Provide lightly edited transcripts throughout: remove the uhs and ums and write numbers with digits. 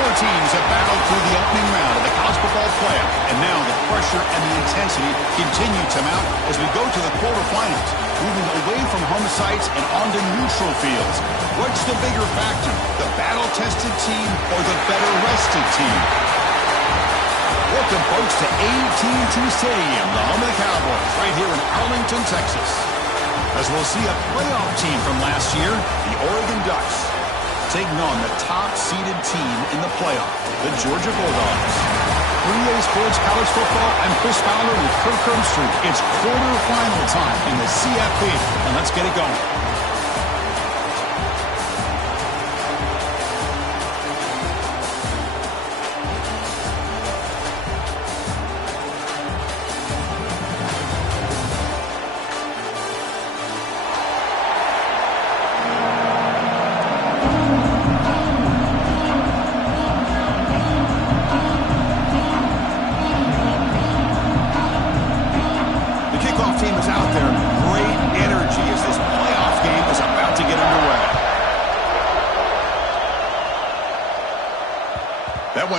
Four teams have battled through the opening round of the college football playoff, and now the pressure and the intensity continue to mount as we go to the quarterfinals, moving away from home sites and onto neutral fields. What's the bigger factor, the battle-tested team or the better-rested team? Welcome, folks, to AT&T Stadium, the home of the Cowboys, right here in Arlington, Texas. As we'll see a playoff team from last year, the Oregon Ducks, taking on the top-seeded team in the playoff, the Georgia Bulldogs. 3A Sports College Football, I'm Chris Fowler with Kirk Herbstreit. It's quarterfinal time in the CFP, and let's get it going.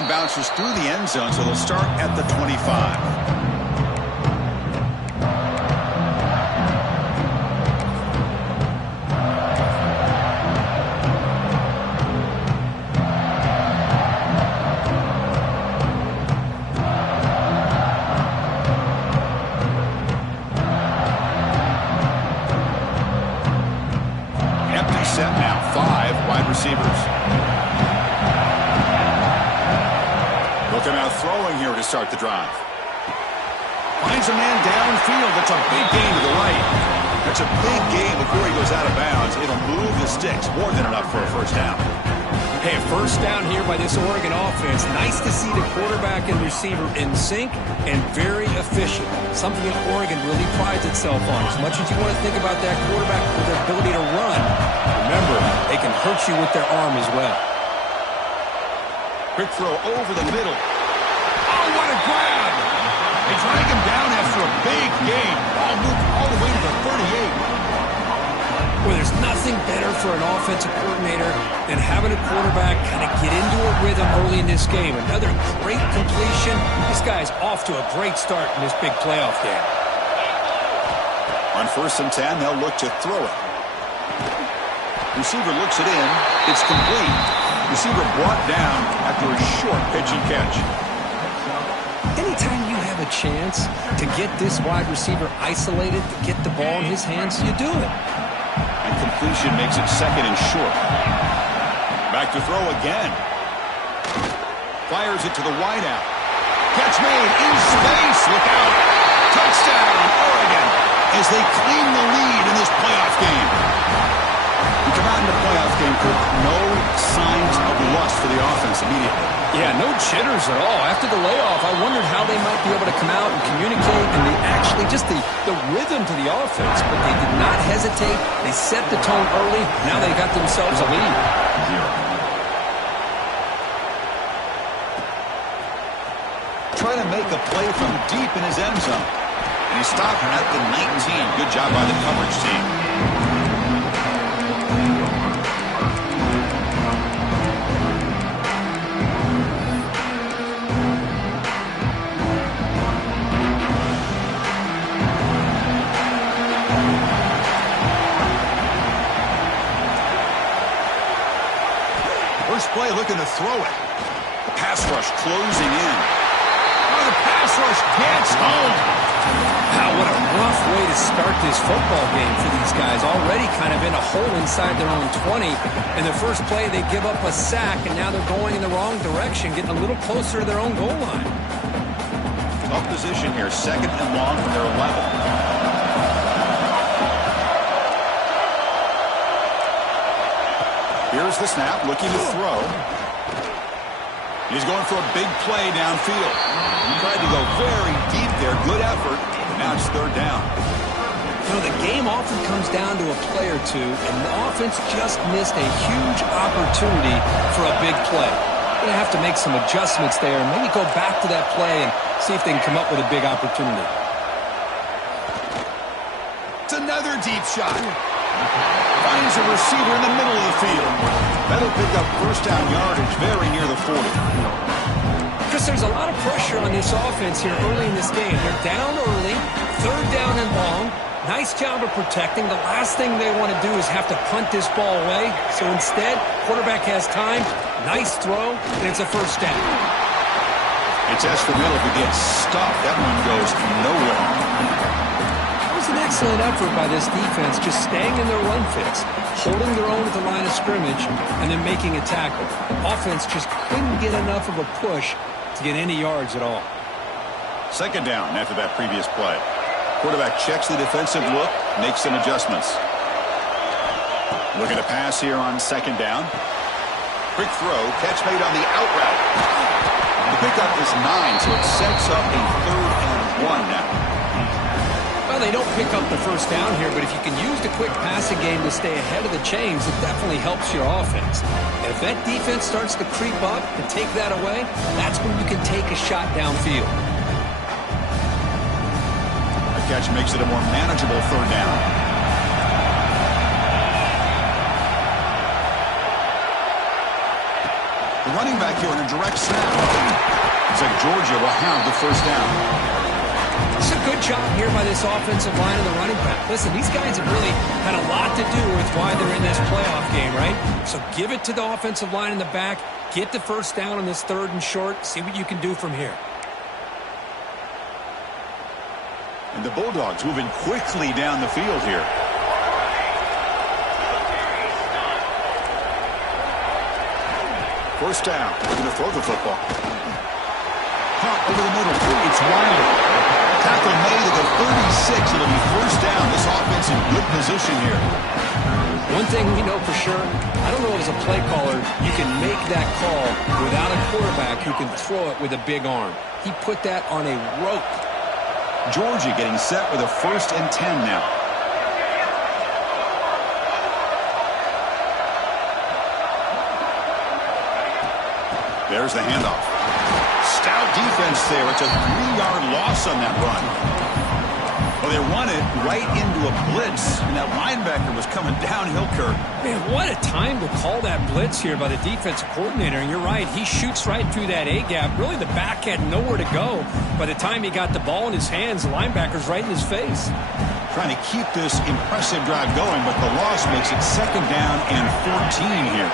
Bounces through the end zone, so they'll start at the 25. Empty set now, 5 wide receivers. Looking out throwing here to start the drive. Finds a man downfield. That's a big gain to the right. That's a big gain before he goes out of bounds. It'll move the sticks. More than enough for a first down. Hey, first down here by this Oregon offense. Nice to see the quarterback and receiver in sync and very efficient. Something that Oregon really prides itself on. As much as you want to think about that quarterback with their ability to run, remember, they can hurt you with their arm as well. Quick throw over the middle. Oh, what a grab! They drag him down after a big gain. Ball moved all the way to the 38. Well, there's nothing better for an offensive coordinator than having a quarterback kind of get into a rhythm early in this game. Another great completion. This guy's off to a great start in this big playoff game. On 1st and 10, they'll look to throw it. Receiver looks it in. It's complete. Receiver brought down after a short pitch and catch. Anytime you have a chance to get this wide receiver isolated, to get the ball in his hands, you do it. And completion makes it 2nd and short. Back to throw again. Fires it to the wideout. Catch made in space. Look out. Touchdown, Oregon, as they claim the lead in this playoff game. You come out in the playoff game, Kirk, no signs of rust for the offense immediately. Yeah, no jitters at all. After the layoff, I wondered how they might be able to come out and communicate and just the rhythm to the offense. But they did not hesitate. They set the tone early. Now they got themselves a lead. Trying to make a play from deep in his end zone. And he stopped at the 19. Good job by the coverage team. Play looking to throw it. The pass rush closing in. Oh, the pass rush gets home. Wow, what a rough way to start this football game for these guys. Already kind of in a hole inside their own 20. In the first play, they give up a sack, and now they're going in the wrong direction, getting a little closer to their own goal line. Tough position here. 2nd and long from their 11. Here's the snap, looking to throw. He's going for a big play downfield. He tried to go very deep there. Good effort. Now it's 3rd down. You know, the game often comes down to a play or two, and the offense just missed a huge opportunity for a big play. They're going to have to make some adjustments there and maybe go back to that play and see if they can come up with a big opportunity. It's another deep shot. Finds a receiver in the middle of the field. That'll pick up first down yardage very near the 40. Chris, there's a lot of pressure on this offense here early in this game. They're down early, third down and long. Nice job of protecting. The last thing they want to do is have to punt this ball away. So instead, quarterback has time, nice throw, and it's a first down. It's S the middle to get stopped. That one goes nowhere. That was an excellent effort by this defense, just staying in their run fits, holding their own at the line of scrimmage, and then making a tackle. Offense just couldn't get enough of a push to get any yards at all. Second down after that previous play. Quarterback checks the defensive look, makes some adjustments. Looking to pass here on second down. Quick throw, catch made on the out route. The pickup is 9, so it sets up a 3rd and 1 now. Well, they don't pick up the first down here, but if you can use the quick passing game to stay ahead of the chains, it definitely helps your offense. And if that defense starts to creep up and take that away, that's when you can take a shot downfield. Catch makes it a more manageable 3rd down. The running back here in a direct snap. Looks like Georgia will have the first down. It's a good job here by this offensive line and the running back. Listen, these guys have really had a lot to do with why they're in this playoff game, right? So give it to the offensive line in the back. Get the first down on this 3rd and short. See what you can do from here. And the Bulldogs moving quickly down the field here. First down. They're going to throw the football. Hunt over the middle. It's Wilder. Tackle made at the 36. It'll be first down. This offense in good position here. One thing we know for sure, I don't know as a play caller, you can make that call without a quarterback who can throw it with a big arm. He put that on a rope. Georgia getting set with a 1st and 10 now. There's the handoff. Stout defense there. It's a 3-yard loss on that run. Well, they run it right into a blitz, and that linebacker was coming downhill, Kurt. Man, what a time to call that blitz here by the defensive coordinator. And you're right, he shoots right through that A-gap. Really, the back had nowhere to go. By the time he got the ball in his hands, the linebacker's right in his face. Trying to keep this impressive drive going, but the loss makes it 2nd down and 14 here.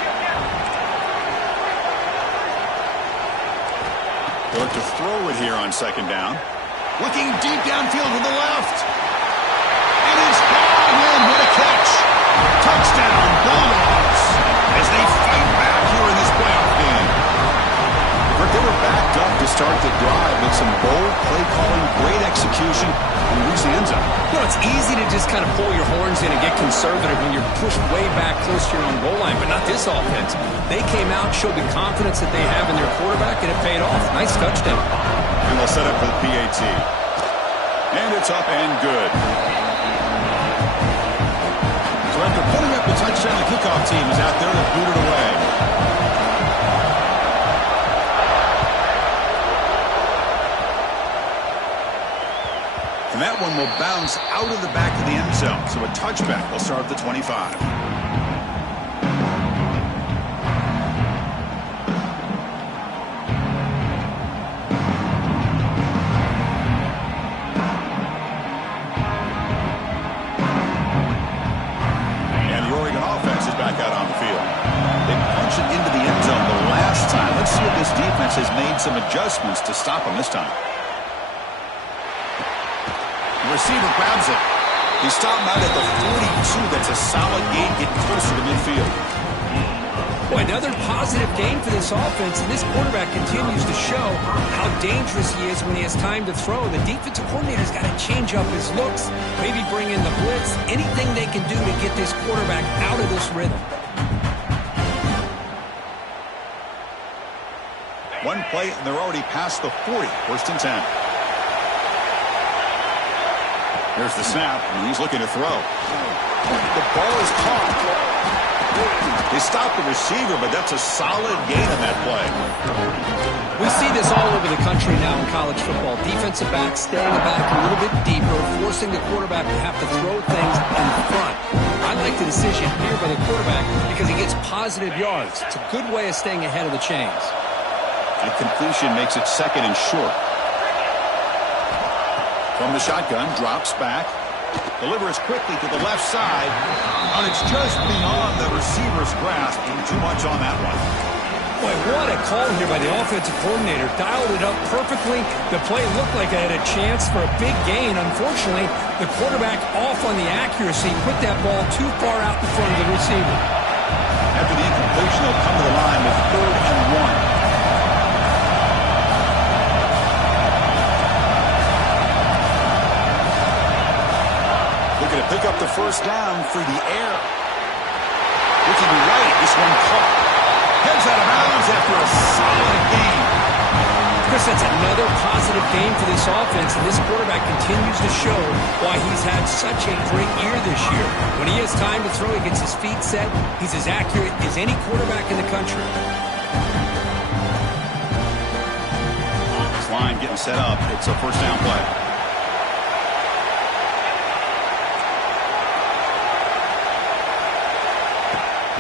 They look to throw it here on 2nd down. Looking deep downfield to the left. And it's gone in. What a catch. Touchdown, Bulldogs, as they fight back here in this playoff game. But they were backed up to start the drive with some bold play calling, great execution, and reach the end zone. You know, it's easy to just kind of pull your horns in and get conservative when you're pushed way back close to your own goal line, but not this offense. They came out, showed the confidence that they have in their quarterback, and it paid off. Nice touchdown. And they'll set up for the PAT. And it's up and good. So after putting up the touchdown, the kickoff team is out there to boot it away. And that one will bounce out of the back of the end zone. So a touchback will start at the 25. Has made some adjustments to stop him this time. The receiver grabs it. He stopped him out at the 42. That's a solid gain, getting closer to midfield. Boy, another positive gain for this offense, and this quarterback continues to show how dangerous he is when he has time to throw. The defensive coordinator's got to change up his looks, maybe bring in the blitz, anything they can do to get this quarterback out of this rhythm. One play, and they're already past the 40. 1st and 10. Here's the snap, and he's looking to throw. The ball is caught. They stopped the receiver, but that's a solid gain on that play. We see this all over the country now in college football. Defensive backs staying back a little bit deeper, forcing the quarterback to have to throw things in front. I like the decision here by the quarterback because he gets positive positive yards. It's a good way of staying ahead of the chains. A completion makes it 2nd and short. From the shotgun, drops back. Delivers quickly to the left side. And it's just beyond the receiver's grasp. Too much on that one. Boy, what a call here by the offensive coordinator. Dialed it up perfectly. The play looked like it had a chance for a big gain. Unfortunately, the quarterback off on the accuracy, put that ball too far out in front of the receiver. After the incompletion, they'll come to the line with 3rd and 1. Looking to pick up the 1st down through the air. Looking right, this one caught. Heads out of bounds after a solid game. Chris, that's another positive game for this offense, and this quarterback continues to show why he's had such a great year this year. When he has time to throw, he gets his feet set. He's as accurate as any quarterback in the country. This line getting set up. It's a 1st down play.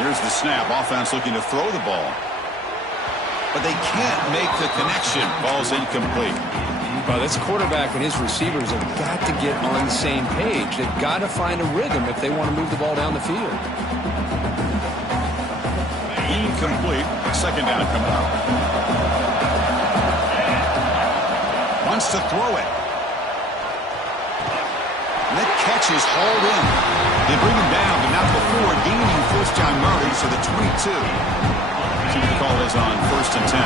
Here's the snap. Offense looking to throw the ball. But they can't make the connection. Ball's incomplete. Well, this quarterback and his receivers have got to get on the same page. They've got to find a rhythm if they want to move the ball down the field. Incomplete. 2nd down coming up. Wants to throw it. And that catch is hauled in. They bring him down, but not before gaining 1st down yardage to the 22. See what the call is on 1st and 10.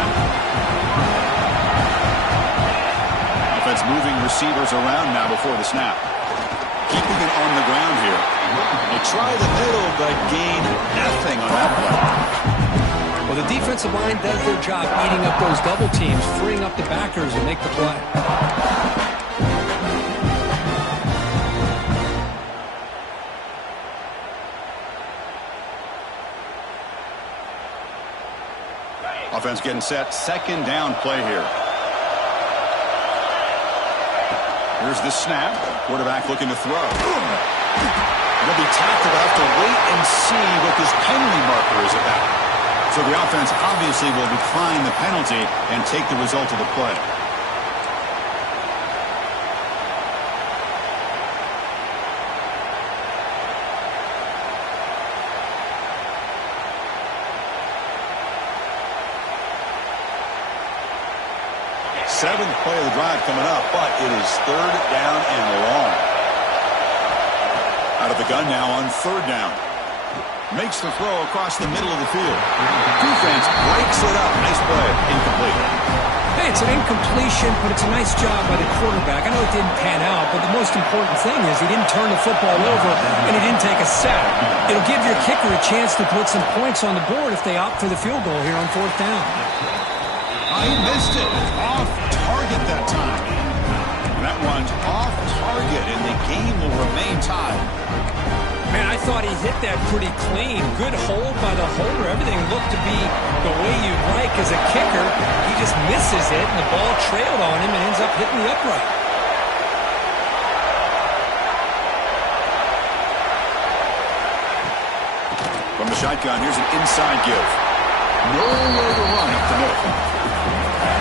Offense moving receivers around now before the snap. Keeping it on the ground here. They try the middle, but gain nothing on that play. Well, the defensive line does their job eating up those double teams, freeing up the backers and make the play. Offense getting set. 2nd down play here. Here's the snap. Quarterback looking to throw. They'll be tackled. They'll have to wait and see what this penalty marker is about. So the offense obviously will decline the penalty and take the result of the play. Seventh play of the drive coming up, but it is 3rd down and long. Out of the gun now on 3rd down. Makes the throw across the middle of the field. Defense breaks it up. Nice play. Incomplete. Hey, it's an incompletion, but it's a nice job by the quarterback. I know it didn't pan out, but the most important thing is he didn't turn the football over and he didn't take a sack. It'll give your kicker a chance to put some points on the board if they opt for the field goal here on 4th down. He missed it. Off target that time. That one's off target, and the game will remain tied. Man, I thought he hit that pretty clean. Good hold by the holder. Everything looked to be the way you'd like as a kicker. He just misses it, and the ball trailed on him and ends up hitting the upright. From the shotgun, here's an inside give. Nowhere to run up the middle.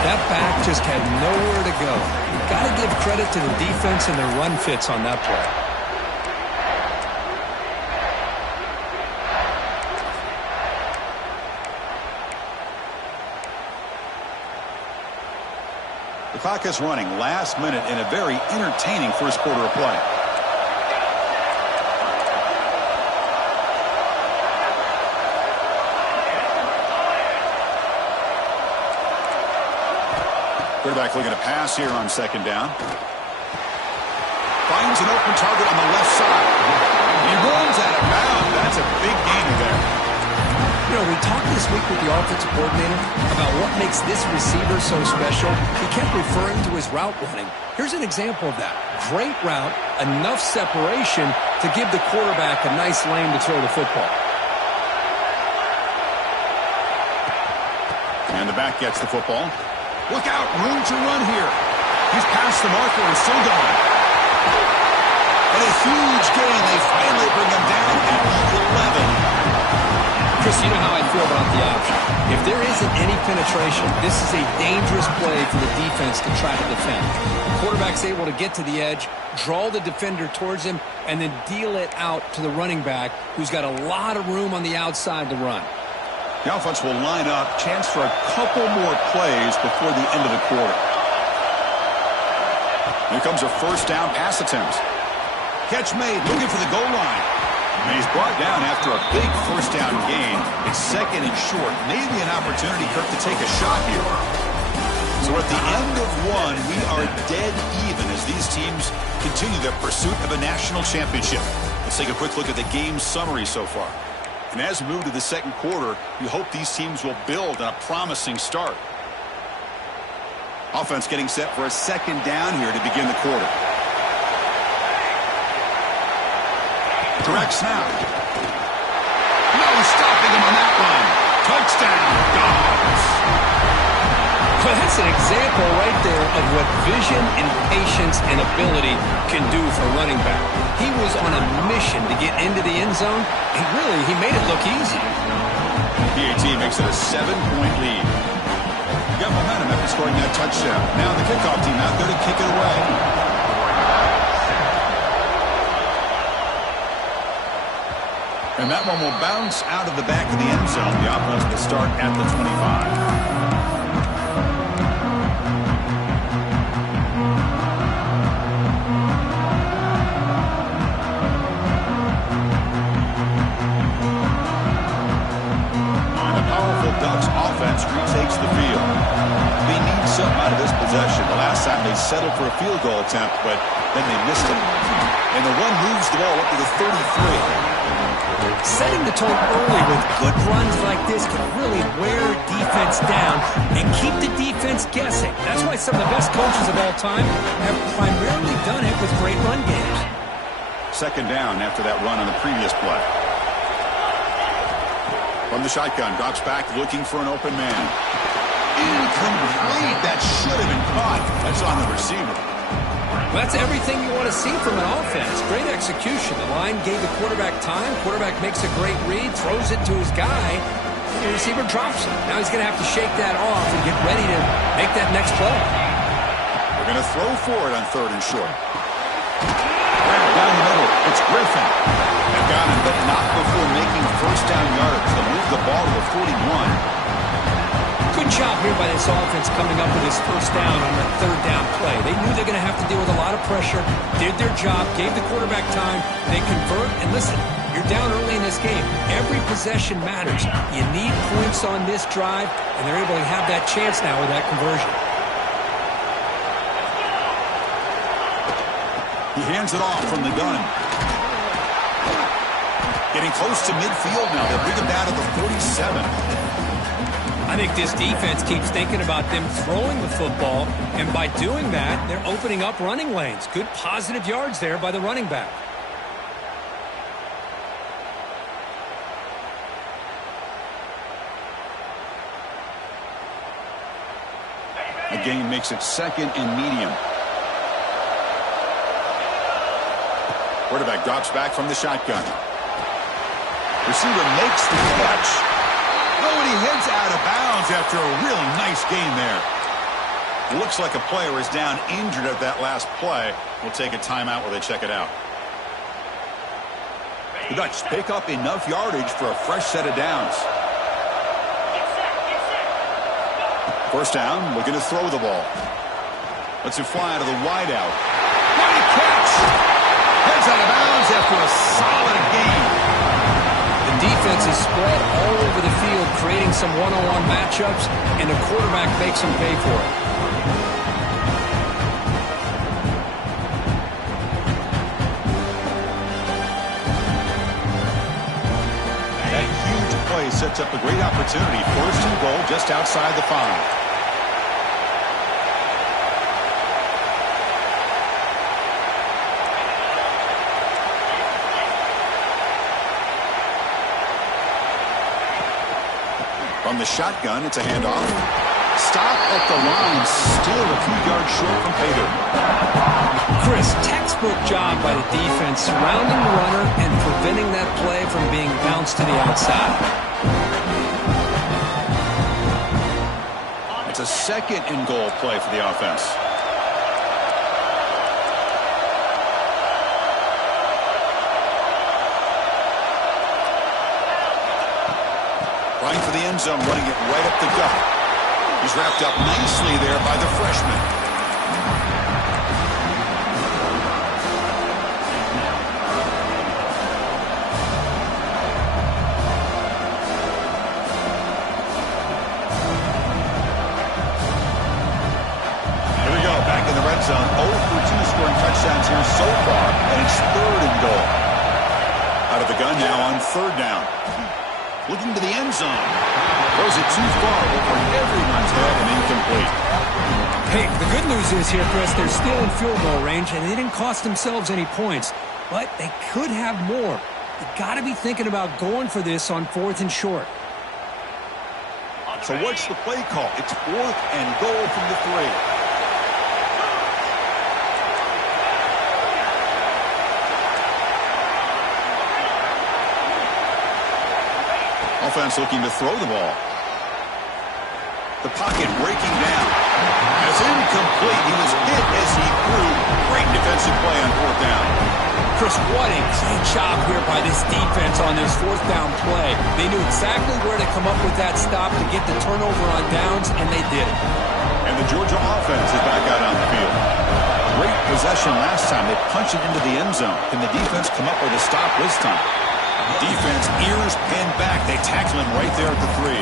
That back just had nowhere to go. You've got to give credit to the defense and their run fits on that play. The clock is running. Last minute in a very entertaining 1st quarter of play. Quarterback looking to pass here on 2nd down. Finds an open target on the left side. He runs out of bounds. That's a big gainer there. You know, we talked this week with the offensive coordinator about what makes this receiver so special. He kept referring to his route running. Here's an example of that. Great route, enough separation to give the quarterback a nice lane to throw the football. And the back gets the football. Look out, room to run here. He's past the marker and still going. And a huge gain. They finally bring him down at 11. Chris, you know how I feel about the option. If there isn't any penetration, this is a dangerous play for the defense to try to defend. The quarterback's able to get to the edge, draw the defender towards him, and then deal it out to the running back, who's got a lot of room on the outside to run. The offense will line up. Chance for a couple more plays before the end of the quarter. Here comes a first down pass attempt. Catch made, looking for the goal line. And he's brought down after a big first down gain. It's second and short. Maybe an opportunity, Kirk, to take a shot here. So at the end of one, we are dead even as these teams continue their pursuit of a national championship. Let's take a quick look at the game summary so far. And as we move to the second quarter, we hope these teams will build on a promising start. Offense getting set for a second down here to begin the quarter. Direct snap. No stopping him on that one. Touchdown, Dogs. Well, that's an example right there of what vision and patience and ability can do for a running back. He was on a mission to get into the end zone, and really, he made it look easy. PAT makes it a 7-point lead. Got momentum after scoring that touchdown. Now the kickoff team out there to kick it away. And that one will bounce out of the back of the end zone. The offense will start at the 25. Ducks offense retakes the field. They need something out of this possession. The last time they settled for a field goal attempt, but then they missed it. And the run moves the ball up to the 33. Setting the tone early with good runs like this can really wear defense down and keep the defense guessing. That's why some of the best coaches of all time have primarily done it with great run games. Second down after that run on the previous play. From the shotgun, drops back, looking for an open man. Incomplete. That should have been caught. That's on the receiver. Well, that's everything you want to see from an offense. Great execution. The line gave the quarterback time. Quarterback makes a great read, throws it to his guy. The receiver drops it. Now he's going to have to shake that off and get ready to make that next play. They're going to throw for it on third and short. Down the middle, it's Griffin. They've got him, but not before making first down yards. They'll move the ball to the 41. Good job here by this offense coming up with this first down on that third down play. They knew they're going to have to deal with a lot of pressure, did their job, gave the quarterback time. They convert, and listen, you're down early in this game. Every possession matters. You need points on this drive, and they're able to have that chance now with that conversion. He hands it off from the gun. Getting close to midfield now. They'll bring him down to the 47. I think this defense keeps thinking about them throwing the football, and by doing that, they're opening up running lanes. Good positive yards there by the running back. The game makes it second and medium. Quarterback drops back from the shotgun. Receiver makes the catch. Oh, and he heads out of bounds after a real nice gain there. Looks like a player is down injured at that last play. We'll take a timeout while they check it out. The Ducks pick up enough yardage for a fresh set of downs. First down, looking to throw the ball. Lets it fly out of the wideout. What a catch! Heads out of bounds after a solid gain. The defense is spread all over the field, creating some one-on-one matchups, and the quarterback makes them pay for it. That huge play sets up a great opportunity. First and goal just outside the 5. From the shotgun, it's a handoff. Stop at the line, still a few yards short from pay dirt. Chris, textbook job by the defense surrounding the runner and preventing that play from being bounced to the outside. It's a second and goal play for the offense. Running for the end zone, running it right up the gut. He's wrapped up nicely there by the freshman. Here we go, back in the red zone. 0 for 2 scoring touchdowns here so far, and it's third and goal. Out of the gun now on third down. Looking to the end zone. Throws it too far over everyone's head and incomplete. Hey, the good news is here, Chris, they're still in field goal range, and they didn't cost themselves any points. But they could have more. You got to be thinking about going for this on 4th and short. So what's the play call? It's 4th and goal from the 3. Offense looking to throw the ball. The pocket breaking down. It's incomplete. He was hit as he threw. Great defensive play on 4th down. Chris, what a great job here by this defense on this 4th down play. They knew exactly where to come up with that stop to get the turnover on downs, and they did it. And the Georgia offense is back out on the field. Great possession last time. They punched it into the end zone. Can the defense come up with a stop this time? Defense, ears pinned back. They tackle him right there at the 3.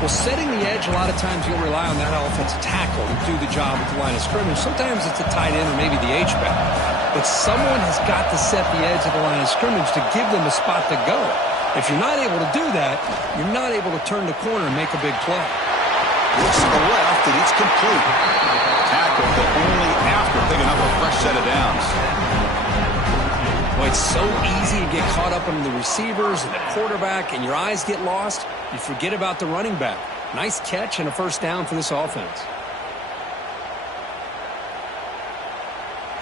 Well, setting the edge, a lot of times you'll rely on that offensive tackle to do the job at the line of scrimmage. Sometimes it's a tight end or maybe the H-back. But someone has got to set the edge of the line of scrimmage to give them a spot to go. If you're not able to do that, you're not able to turn the corner and make a big play. Looks to the left, and it's complete. Tackle, but only after picking up a fresh set of downs. Well, it's so easy to get caught up in the receivers and the quarterback, and your eyes get lost. You forget about the running back. Nice catch and a first down for this offense.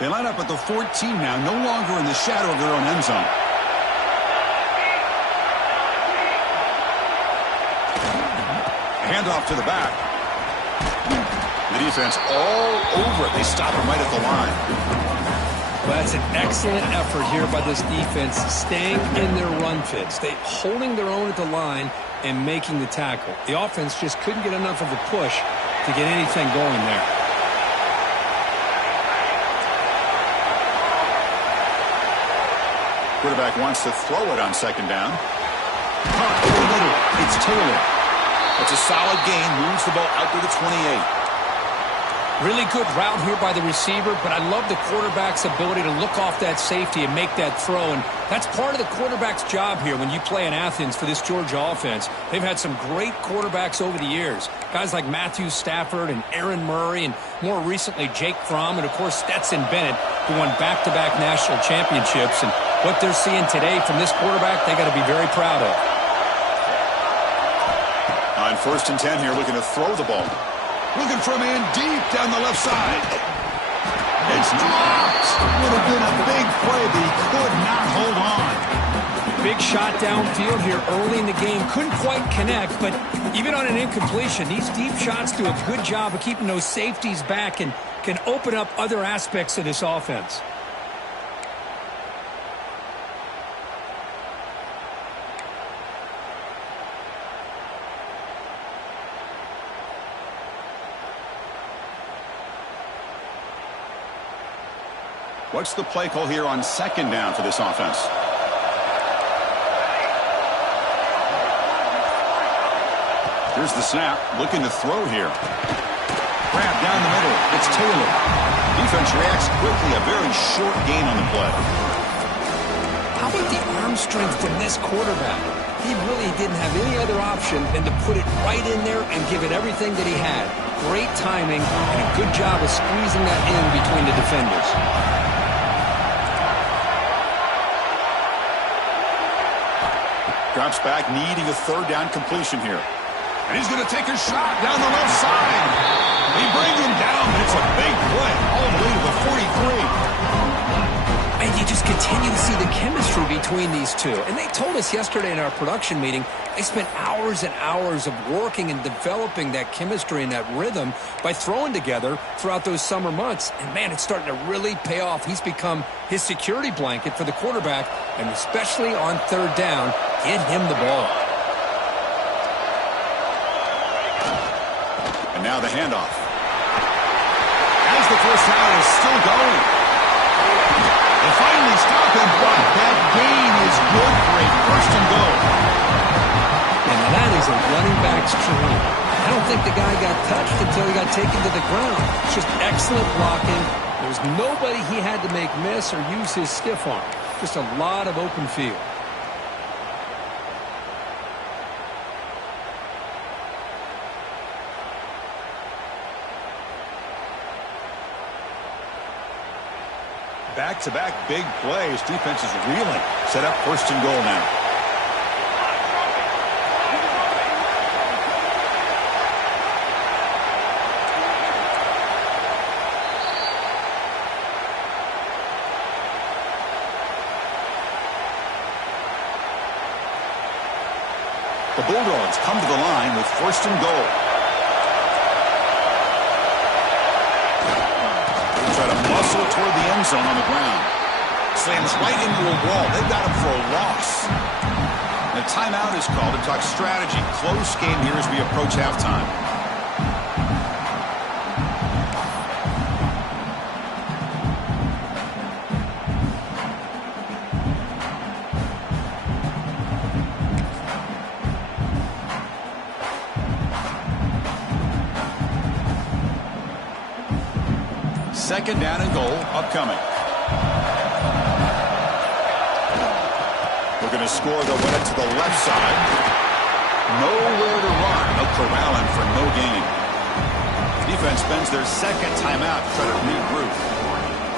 They line up at the 14 now, no longer in the shadow of their own end zone. Handoff to the back. The defense all over it. They stop him right at the line. Well, that's an excellent effort here by this defense, staying in their run fits. They holding their own at the line and making the tackle. The offense just couldn't get enough of a push to get anything going there. Quarterback wants to throw it on second down. Caught over the middle. It's Taylor. It's a solid gain. Moves the ball out to the 28. Really good route here by the receiver, but I love the quarterback's ability to look off that safety and make that throw. And that's part of the quarterback's job here when you play in Athens for this Georgia offense. They've had some great quarterbacks over the years. Guys like Matthew Stafford and Aaron Murray, and more recently Jake Fromm, and of course Stetson Bennett, who won back-to-back national championships. And what they're seeing today from this quarterback, they got to be very proud of. On 1st and 10 here, looking to throw the ball. Looking for a man deep down the left side. It's dropped. Would have been a big play, but he could not hold on. Big shot downfield here early in the game. Couldn't quite connect, but even on an incompletion, these deep shots do a good job of keeping those safeties back and can open up other aspects of this offense. What's the play call here on second down for this offense? Here's the snap. Looking to throw here. Grab down the middle. It's Taylor. Defense reacts quickly. A very short gain on the play. How about the arm strength from this quarterback? He really didn't have any other option than to put it right in there and give it everything that he had. Great timing and a good job of squeezing that in between the defenders. Drops back, needing a third down completion here. And he's going to take a shot down the left side. He brings him down, but it's a big play all the way to the 43. And you just continue to see the chemistry between these two. And they told us yesterday in our production meeting, they spent hours and hours of working and developing that chemistry and that rhythm by throwing together throughout those summer months. And, man, it's starting to really pay off. He's become his security blanket for the quarterback, and especially on third down, get him the ball. And now the handoff. As the first down is still going. They finally stop him, but that gain is good for a first and goal. And that is a running back's dream. I don't think the guy got touched until he got taken to the ground. It's just excellent blocking. There's nobody he had to make miss or use his stiff arm. Just a lot of open field. Back-to-back big plays. Defense is reeling. Set up first and goal now. The Bulldogs come to the line with first and goal. Try to muscle toward the end zone on the ground. Slams right into a wall. They've got him for a loss. The timeout is called to talk strategy. Close game here as we approach halftime. Second down and goal upcoming. We're going to score. They'll run it to the left side. Nowhere to run. They'll corral him for no gain. Defense spends their second timeout to try to regroup.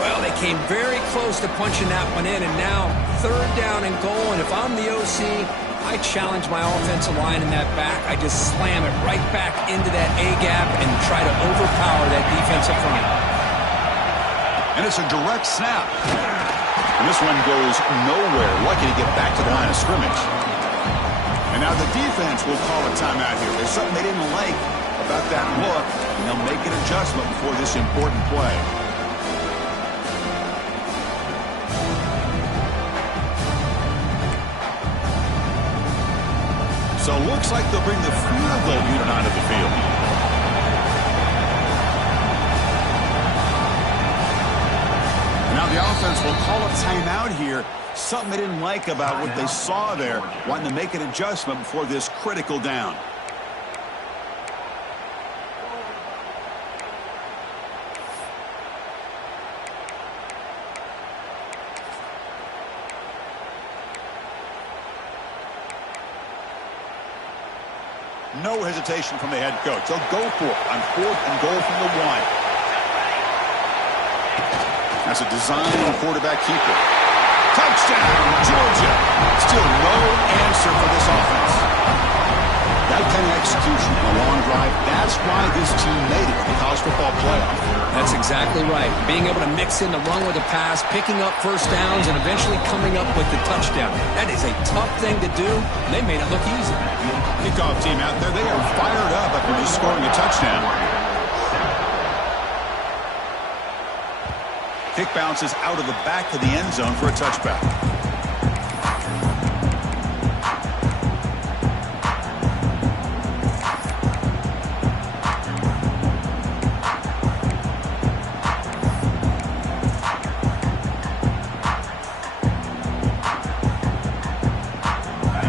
Well, they came very close to punching that one in, and now third down and goal. And if I'm the OC, I challenge my offensive line in that back. I just slam it right back into that A-gap and try to overpower that defensive front. And it's a direct snap. And this one goes nowhere. Lucky to get back to the line of scrimmage. And now the defense will call a timeout here. There's something they didn't like about that look, and they'll make an adjustment before this important play. So it looks like they'll bring the field goal unit onto the field. Now the offense will call a timeout here. Something they didn't like about what they saw there. Wanting to make an adjustment before this critical down. No hesitation from the head coach. They'll go for it on fourth and goal from the 1. That's a design quarterback keeper. Touchdown, Georgia. Still no answer for this offense. That kind of execution on a long drive, that's why this team made it to the college football playoff. That's exactly right. Being able to mix in the run with a pass, picking up first downs, and eventually coming up with the touchdown. That is a tough thing to do. They made it look easy. Kickoff team out there, they are fired up after just scoring a touchdown. Kick bounces out of the back of the end zone for a touchback.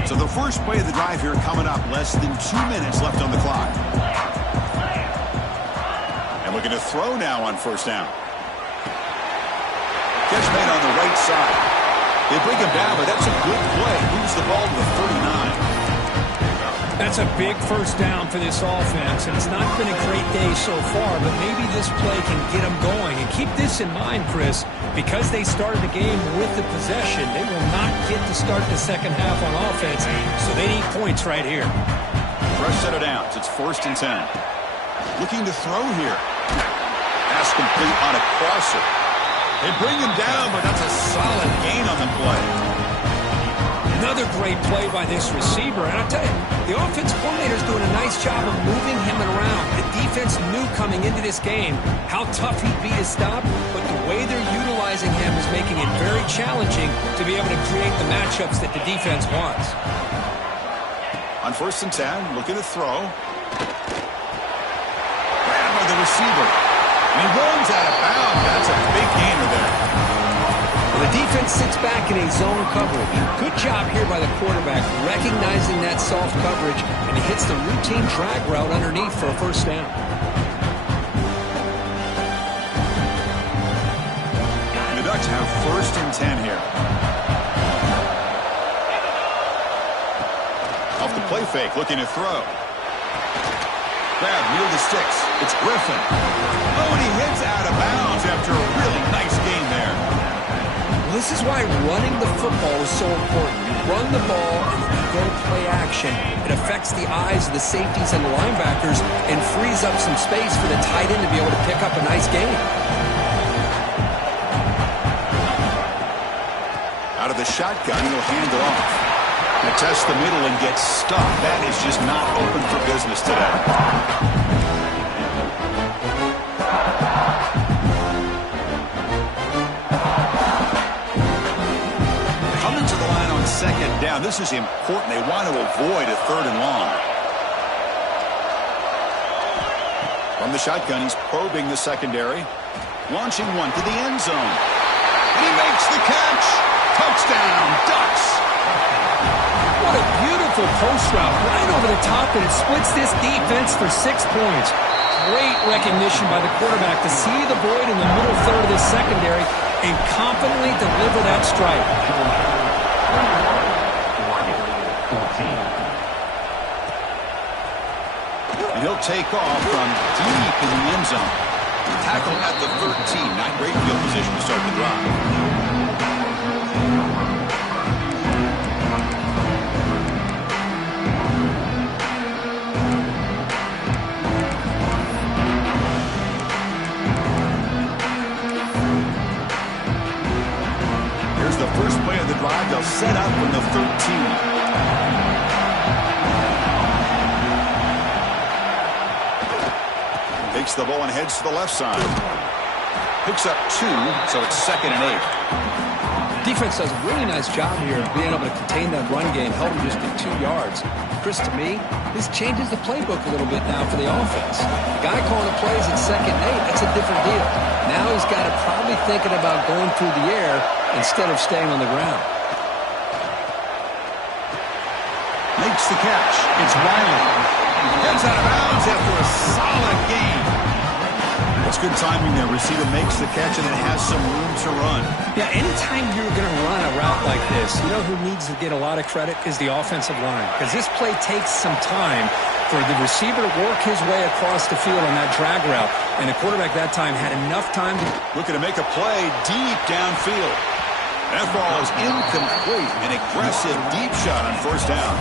So the first play of the drive here coming up. Less than 2 minutes left on the clock. And looking to throw now on first down. Catch made on the right side. They bring him down, but that's a good play. Moves the ball to the 39. That's a big first down for this offense, and it's not been a great day so far, but maybe this play can get them going. And keep this in mind, Chris, because they started the game with the possession, they will not get to start the second half on offense, so they need points right here. Fresh set of downs. It's 1st and 10. Looking to throw here. Pass complete on a crosser. They bring him down, but that's a solid gain on the play. Another great play by this receiver. And I'll tell you, the offense coordinator's doing a nice job of moving him around. The defense knew coming into this game how tough he'd be to stop, but the way they're utilizing him is making it very challenging to be able to create the matchups that the defense wants. On 1st and 10, looking to throw. Grabbed by the receiver. And he runs out of bounds. That's a big gainer there. Well, the defense sits back in a zone coverage. Good job here by the quarterback, recognizing that soft coverage, and he hits the routine drag route underneath for a 1st down. And the Ducks have 1st and 10 here. Off the play fake, looking to throw. Grab near the sticks. It's Griffin. Oh, and he hits out of bounds after a really nice game there. Well, this is why running the football is so important. You run the ball and then you go play action. It affects the eyes of the safeties and the linebackers and frees up some space for the tight end to be able to pick up a nice game. Out of the shotgun, he'll hand it off. And test the middle and get stuck. That is just not open for business today. Coming to the line on 2nd down. This is important. They want to avoid a 3rd and long. From the shotgun, he's probing the secondary. Launching one to the end zone. And he makes the catch. Touchdown, Ducks. What a beautiful post route right over the top, and it splits this defense for 6 points. Great recognition by the quarterback to see the void in the middle third of this secondary and confidently deliver that strike. And he'll take off from deep in the end zone. Tackle at the 13. Not great field position to start the drive. Here's the first play of the drive. They'll set up from the 13. Takes the ball and heads to the left side. Picks up 2, so it's 2nd and 8. Defense does a really nice job here of being able to contain that run game, held him just at 2 yards. Chris, to me, this changes the playbook a little bit now for the offense. The guy calling the plays at 2nd and 8, that's a different deal. Now he's got to probably thinking about going through the air instead of staying on the ground. Makes the catch. It's Riley. Gets out of bounds after a solid game. That's good timing there. Receiver makes the catch and it has some room to run. Yeah, anytime you're going to run a route like this, you know who needs to get a lot of credit is the offensive line. Because this play takes some time for the receiver to work his way across the field on that drag route. And the quarterback that time had enough time to... Looking to make a play deep downfield. That ball is incomplete. An aggressive deep shot on 1st down.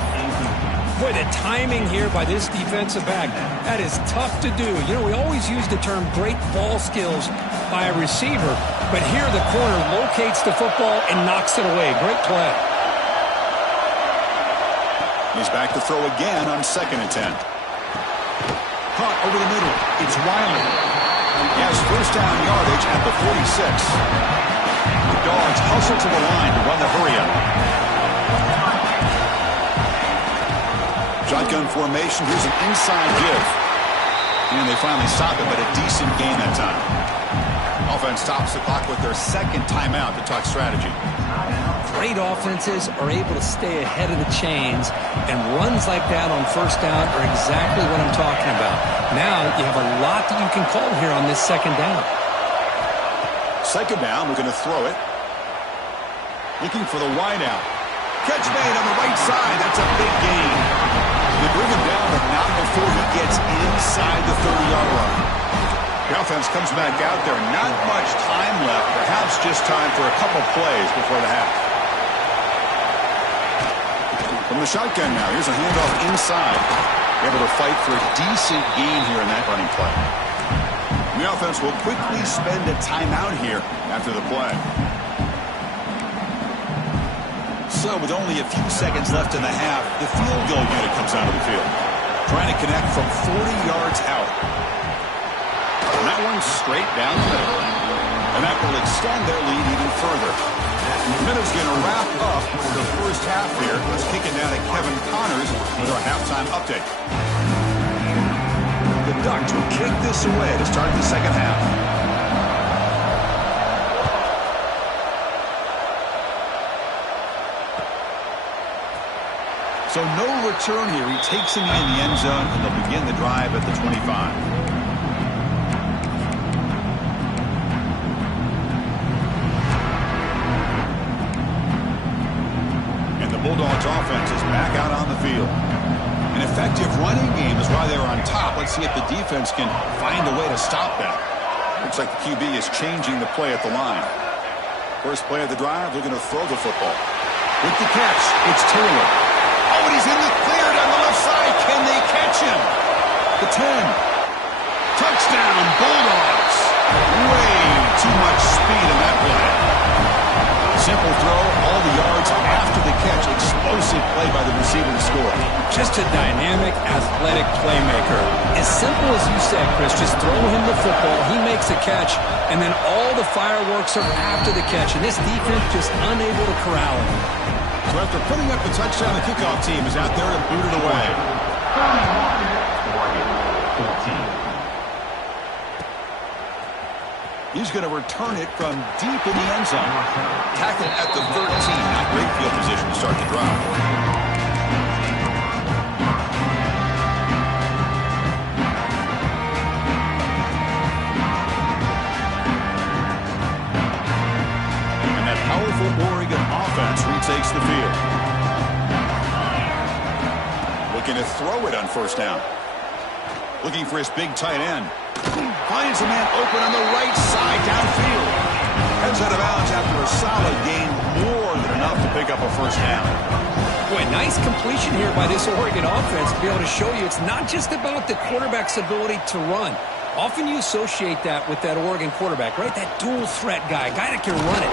Boy, the timing here by this defensive back, that is tough to do. You know, we always use the term great ball skills by a receiver, but here the corner locates the football and knocks it away. Great play. He's back to throw again on 2nd and 10. Caught over the middle. It's Riley. He has 1st down yardage at the 46. The Dogs hustle to the line to run the hurry-up. Shotgun formation. Here's an inside give. And they finally stop it, but a decent game that time. Offense stops the clock with their 2nd timeout to talk strategy. Great offenses are able to stay ahead of the chains, and runs like that on 1st down are exactly what I'm talking about. Now you have a lot that you can call here on this 2nd down. 2nd down, we're going to throw it. Looking for the wideout. Catch made on the right side. That's a big gain. They bring him down, but not before he gets inside the 30-yard line. The offense comes back out there. Not much time left. Perhaps just time for a couple plays before the half. From the shotgun now. Here's a handoff inside. able to fight for a decent gain here in that running play. The offense will quickly spend a timeout here after the play. So with only a few seconds left in the half, the field goal unit comes out of the field, trying to connect from 40 yards out. And that one's straight down the middle. And that will extend their lead even further. The minute's going to wrap up the first half here. Let's kick it down to Kevin Connors with our halftime update. The Ducks will kick this away to start the second half. So no return here. He takes him in the end zone, and they'll begin the drive at the 25. Bulldogs offense is back out on the field. An effective running game is why they're on top. Let's see if the defense can find a way to stop that. Looks like the QB is changing the play at the line. First play of the drive, they're going to throw the football. With the catch, it's Taylor. Oh, and he's in the clear down the left side. Can they catch him? The 10. Touchdown, Bulldogs. Way too much speed in that play. Simple throw, all the yards after the catch. Explosive play by the receiver to score. Just a dynamic, athletic playmaker. As simple as you said, Chris, just throw him the football, he makes a catch, and then all the fireworks are after the catch. And this defense just unable to corral him. So after putting up the touchdown, the kickoff team is out there to boot it away. He's going to return it from deep in the end zone. Tackle at the 13. Not great field position to start the drive. And that powerful Oregon offense retakes the field. Looking to throw it on first down. Looking for his big tight end. Finds a man open on the right side downfield. Heads out of bounds after a solid gain, more than enough to pick up a first down. Boy, nice completion here by this Oregon offense to be able to show you it's not just about the quarterback's ability to run. Often you associate that with that Oregon quarterback, right? That dual threat guy that can run it.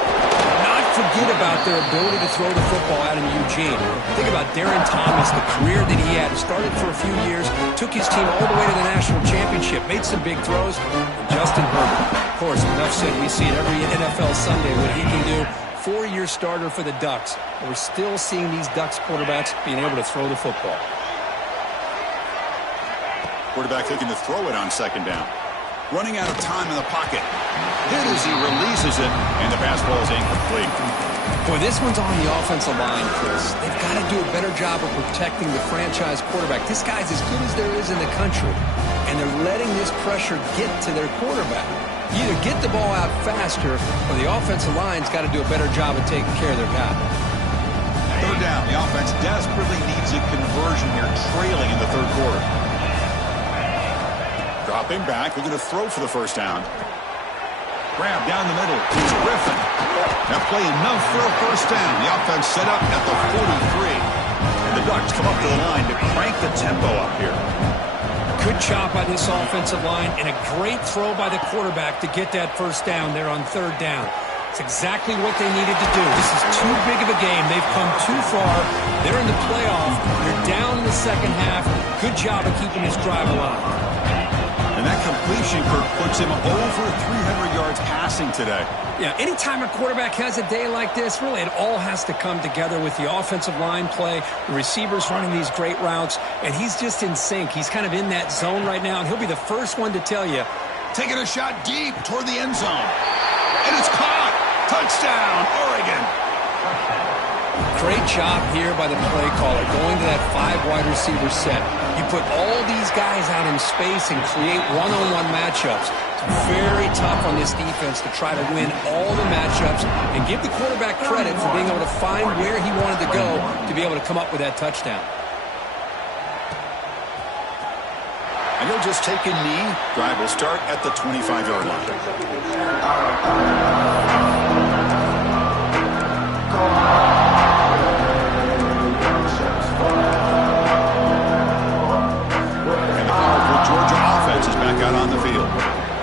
Not forget about their ability to throw the football out in Eugene. Think about Darren Thomas, the career that he had. Started for a few years, took his team all the way to the national championship, made some big throws. And Justin Herbert, of course, enough said, we see it every NFL Sunday what he can do. 4-year starter for the Ducks. And we're still seeing these Ducks quarterbacks being able to throw the football. Quarterback looking to throw it on second down. Running out of time in the pocket. Hit as he releases it, and the pass ball is incomplete. Boy, this one's on the offensive line, Chris. They've got to do a better job of protecting the franchise quarterback. This guy's as good as there is in the country, and they're letting this pressure get to their quarterback. You either get the ball out faster, or the offensive line's got to do a better job of taking care of their guy. Third down. The offense desperately needs a conversion here, trailing in the third quarter. Dropping back, we're going to throw for the first down. Grab down the middle. It's Griffin. That play enough for a first down. The offense set up at the 43. And the Ducks come up to the line to crank the tempo up here. Good job by this offensive line and a great throw by the quarterback to get that first down there on third down. It's exactly what they needed to do. This is too big of a game. They've come too far. They're in the playoff. They're down in the second half. Good job of keeping this drive alive. And that completion, Kirk, puts him over 300 yards passing today. Yeah, anytime a quarterback has a day like this, really it all has to come together with the offensive line play, the receivers running these great routes, and he's just in sync. He's kind of in that zone right now, and he'll be the first one to tell you. Taking a shot deep toward the end zone. And it's caught. Touchdown, Oregon. Great job here by the play caller, going to that 5 wide receiver set. You put all these guys out in space and create one-on-one matchups. It's very tough on this defense to try to win all the matchups and give the quarterback credit for being able to find where he wanted to go to be able to come up with that touchdown. And he'll just take a knee. Drive will start at the 25-yard line.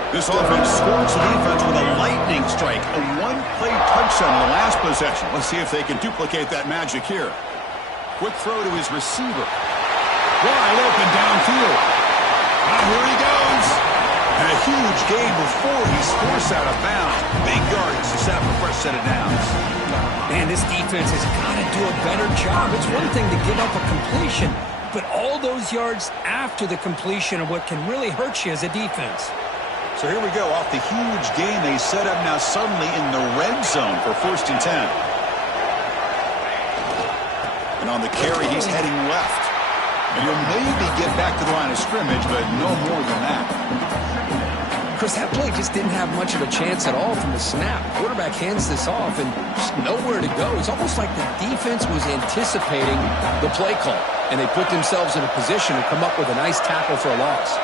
This offense scores the defense with a lightning strike. A one-play touchdown in the last possession. Let's see if they can duplicate that magic here. Quick throw to his receiver. Wide open downfield. Now here he goes. And a huge gain before he's forced out of bounds. Big yardage to set up a fresh set of downs. Man, this defense has got to do a better job. It's one thing to give up a completion, but all those yards after the completion are what can really hurt you as a defense. So here we go. Off the huge gain, they set up now suddenly in the red zone for 1st and 10. And on the carry, he's heading left. And he'll maybe get back to the line of scrimmage, but no more than that. Chris, that play just didn't have much of a chance at all from the snap. Quarterback hands this off and just nowhere to go. It's almost like the defense was anticipating the play call, and they put themselves in a position to come up with a nice tackle for a loss.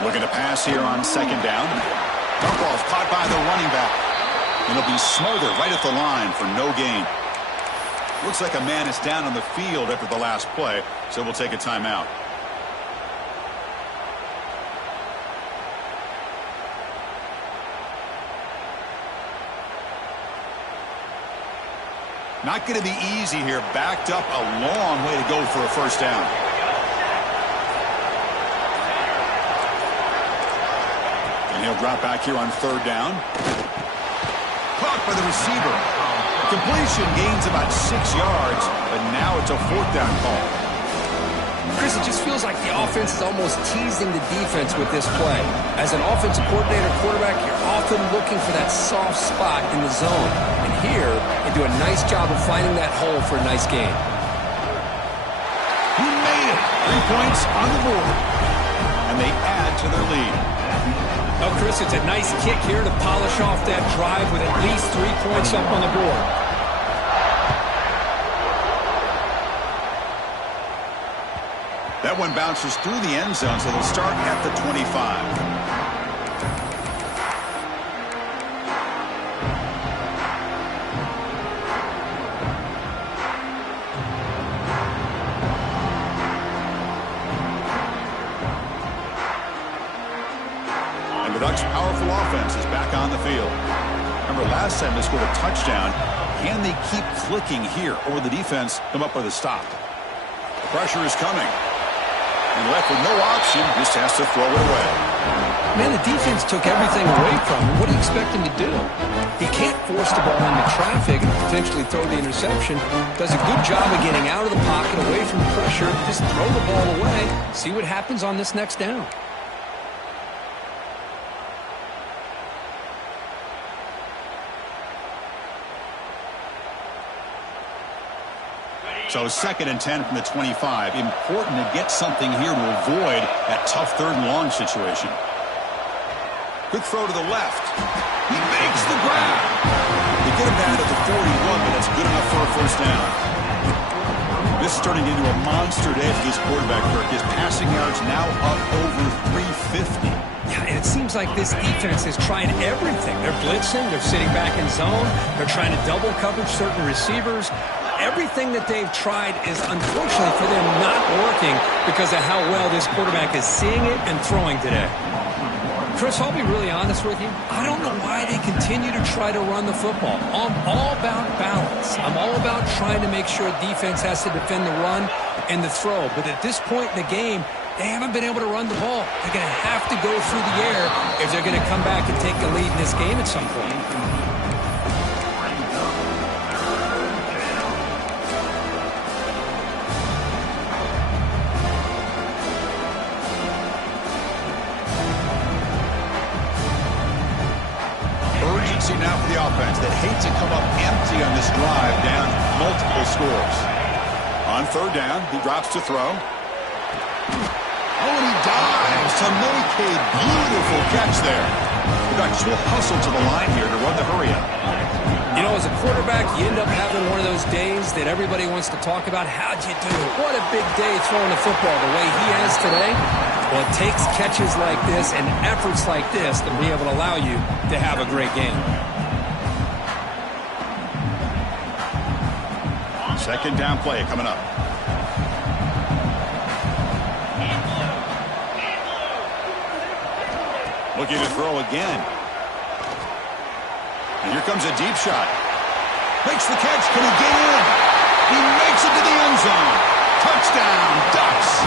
Looking to pass here on 2nd down. Dump off caught by the running back. And it'll be smothered right at the line for no gain. Looks like a man is down on the field after the last play, so we'll take a timeout. Not going to be easy here. Backed up a long way to go for a 1st down. And he'll drop back here on 3rd down. Caught by the receiver. Completion gains about 6 yards, but now it's a 4th down call. Chris, it just feels like the offense is almost teasing the defense with this play. As an offensive coordinator quarterback, you're often looking for that soft spot in the zone. And here, they do a nice job of finding that hole for a nice gain. He made it. 3 points on the board. And they add to their lead. Oh, Chris, it's a nice kick here to polish off that drive with at least 3 points up on the board. That one bounces through the end zone, so they'll start at the 25. Ducks' powerful offense is back on the field. Remember, last time they scored a touchdown. Can they keep clicking here, or will the defense come up with a stop? The pressure is coming. And left with no option, just has to throw it away. Man, the defense took everything away from him. What do you expect him to do? He can't force the ball into traffic and potentially throw the interception. Does a good job of getting out of the pocket, away from the pressure. Just throw the ball away. See what happens on this next down. So 2nd and 10 from the 25. Important to get something here to avoid that tough 3rd and long situation. Quick throw to the left. He makes the grab. They get him down at the 41, but that's good enough for a 1st down. This is turning into a monster day for this quarterback, Kirk. His passing yards now up over 350. Yeah, and it seems like this defense has tried everything. They're blitzing. They're sitting back in zone. They're trying to double coverage certain receivers. Everything that they've tried is, unfortunately for them, not working because of how well this quarterback is seeing it and throwing today. Chris, I'll be really honest with you. I don't know why they continue to try to run the football. I'm all about balance. I'm all about trying to make sure defense has to defend the run and the throw. But at this point in the game, they haven't been able to run the ball. They're going to have to go through the air if they're going to come back and take the lead in this game at some point. Now for the offense that hates to come up empty on this drive down multiple scores. On 3rd down, he drops to throw. Oh, and he dives to make a beautiful catch there. The Ducks will hustle to the line here to run the hurry up. You know, as a quarterback, you end up having one of those days that everybody wants to talk about. How'd you do it? What a big day throwing the football the way he has today. Well, it takes catches like this and efforts like this to be able to allow you to have a great game. 2nd down play coming up. Looking to throw again. And here comes a deep shot. Makes the catch. Can he get in? He makes it to the end zone. Touchdown, Ducks.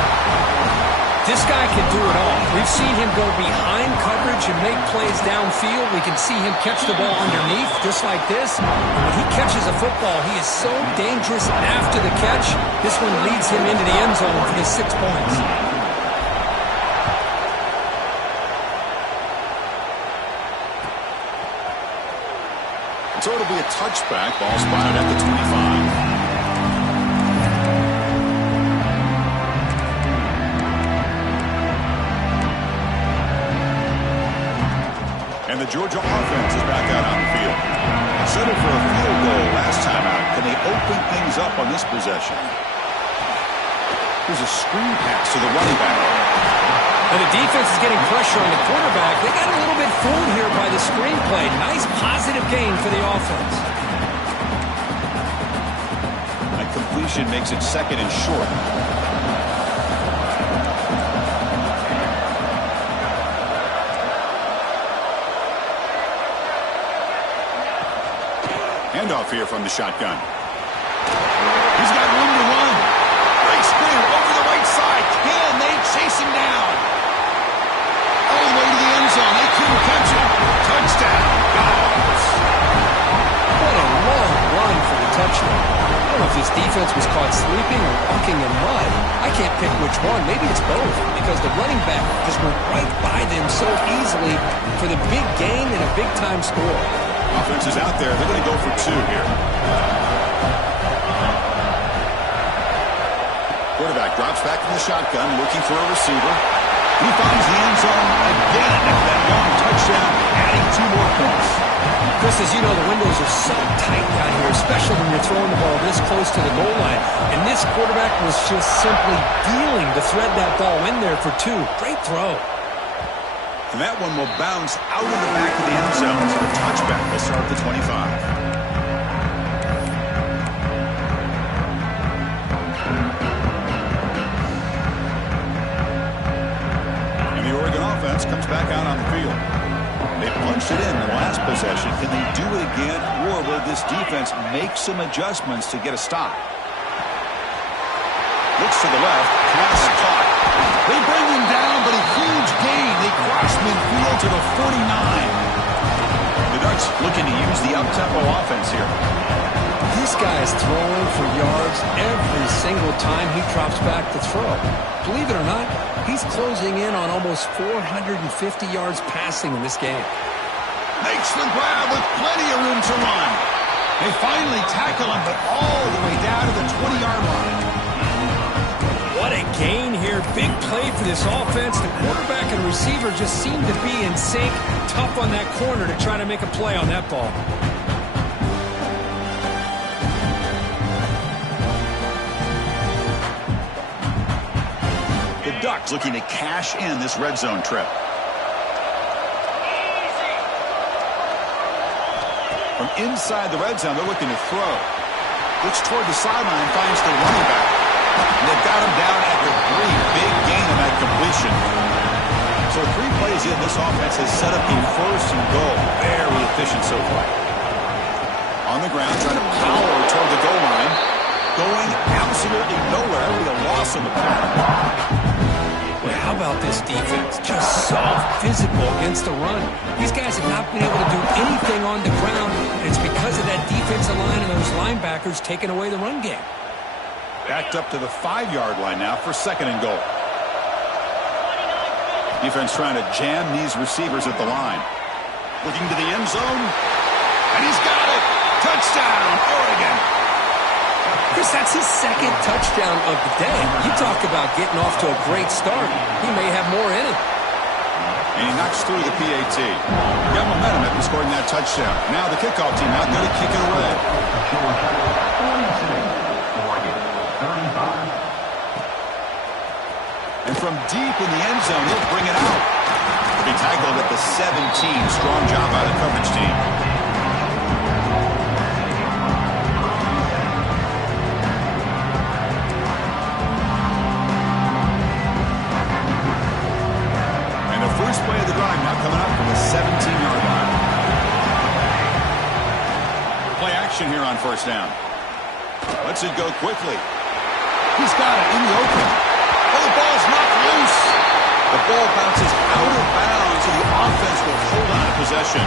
This guy can do it all. We've seen him go behind coverage and make plays downfield. We can see him catch the ball underneath, just like this. When he catches a football, he is so dangerous after the catch. This one leads him into the end zone for the 6 points. So it'll be a touchback. Ball spotted at the 25. And the Georgia offense is back out on the field. Settled for a field goal last time out. Can they open things up on this possession? Here's a screen pass to the running back. And the defense is getting pressure on the quarterback. They got a little bit fooled here by the screen play. Nice positive gain for the offense. That completion makes it second and short. Handoff here from the shotgun. He's got room to run. Great screen over the right side. Can they chase him down? All the way to the end zone. They couldn't catch him. Touchdown, Dogs. What a long run for the touchdown. I don't know if this defense was caught sleeping or walking in mud. I can't pick which one. Maybe it's both, because the running back just went right by them so easily for the big gain and a big-time score. Offense is out there. They're going to go for two here. Quarterback drops back in the shotgun, looking for a receiver. He finds the end zone again after that long touchdown, adding 2 more points. Chris, as you know, the windows are so tight down here, especially when you're throwing the ball this close to the goal line. And this quarterback was just simply dealing to thread that ball in there for 2. Great throw. And that one will bounce out of the back of the end zone. So the touchback will start at the 25. Comes back out on the field. They punched it in the last possession. Can they do it again, or will this defense make some adjustments to get a stop? Looks to the left. Pass caught. They bring him down, but a huge gain. They cross midfield to the 49. The Ducks looking to use the up-tempo offense here. This guy is throwing for yards every single time he drops back to throw. Believe it or not, he's closing in on almost 450 yards passing in this game. Makes the grab with plenty of room to run. They finally tackle him, but all the way down to the 20-yard line. What a gain here. Big play for this offense. The quarterback and receiver just seem to be in sync. Tough on that corner to try to make a play on that ball. The Ducks looking to cash in this red zone trip. From inside the red zone, they're looking to throw. Looks toward the sideline, finds the running back. And they've got him down after 3. Big gain on that completion. So 3 plays in, this offense has set up a first and goal. Very efficient so far. On the ground, trying to power toward the goal line. Going absolutely nowhere. It'll be a loss on the play. How about this defense? Just so physical against the run. These guys have not been able to do anything on the ground, and it's because of that defensive line and those linebackers taking away the run game. Backed up to the 5-yard line now for second and goal. Defense trying to jam these receivers at the line. Looking to the end zone, and he's got it. Touchdown, Oregon. Chris, that's his second touchdown of the day. You talk about getting off to a great start. He may have more in it. And he knocks through the PAT. Got momentum after scoring that touchdown. Now the kickoff team out there to kick it away. And from deep in the end zone, he'll bring it out. He'll be tackled at the 17. Strong job by the coverage team. First play of the drive now coming up action here on first down. Lets it go quickly. He's got it in the open. Oh, the ball's knocked loose. The ball bounces out of bounds, and the offense will hold on to possession.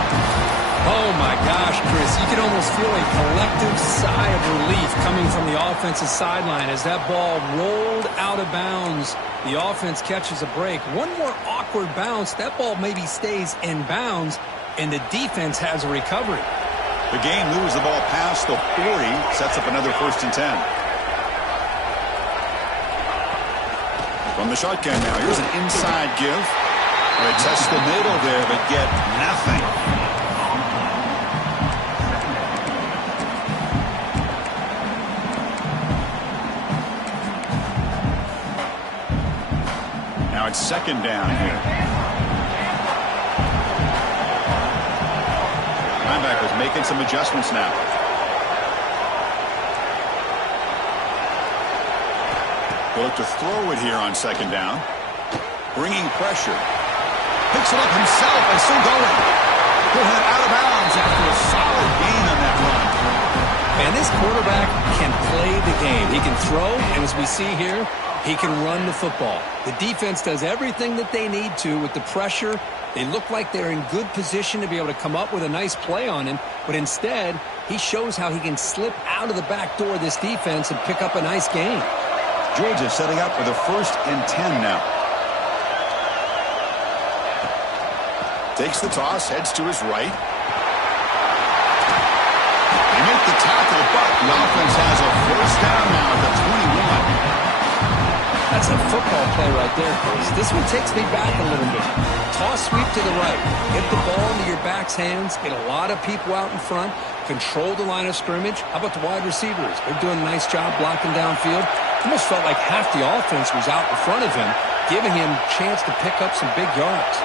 Oh, my gosh, Chris. You can almost feel a collective sigh of relief coming from the offensive sideline as that ball rolled out of bounds. The offense catches a break. One more awkward bounce. That ball maybe stays in bounds, and the defense has a recovery. The game moves the ball past the 40, sets up another 1st and 10. From the shotgun now, here's an inside give. They test the middle there, but get nothing. Now it's 2nd down here. Linebackers making some adjustments now. He'll look to throw it here on 2nd down. Bringing pressure. Picks it up himself and still going. He'll head out of bounds after a solid gain on that run. Man, this quarterback can play the game. He can throw, and as we see here, he can run the football. The defense does everything that they need to with the pressure. They look like they're in good position to be able to come up with a nice play on him, but instead, he shows how he can slip out of the back door of this defense and pick up a nice gain. Georgia setting up for the 1st and 10 now. Takes the toss, heads to his right. They make the tackle, but the offense has a 1st down now at the 21. That's a football play right there, Chris. This one takes me back a little bit. Toss sweep to the right. Get the ball into your back's hands. Get a lot of people out in front. Control the line of scrimmage. How about the wide receivers? They're doing a nice job blocking downfield. Almost felt like half the offense was out in front of him, giving him a chance to pick up some big yards.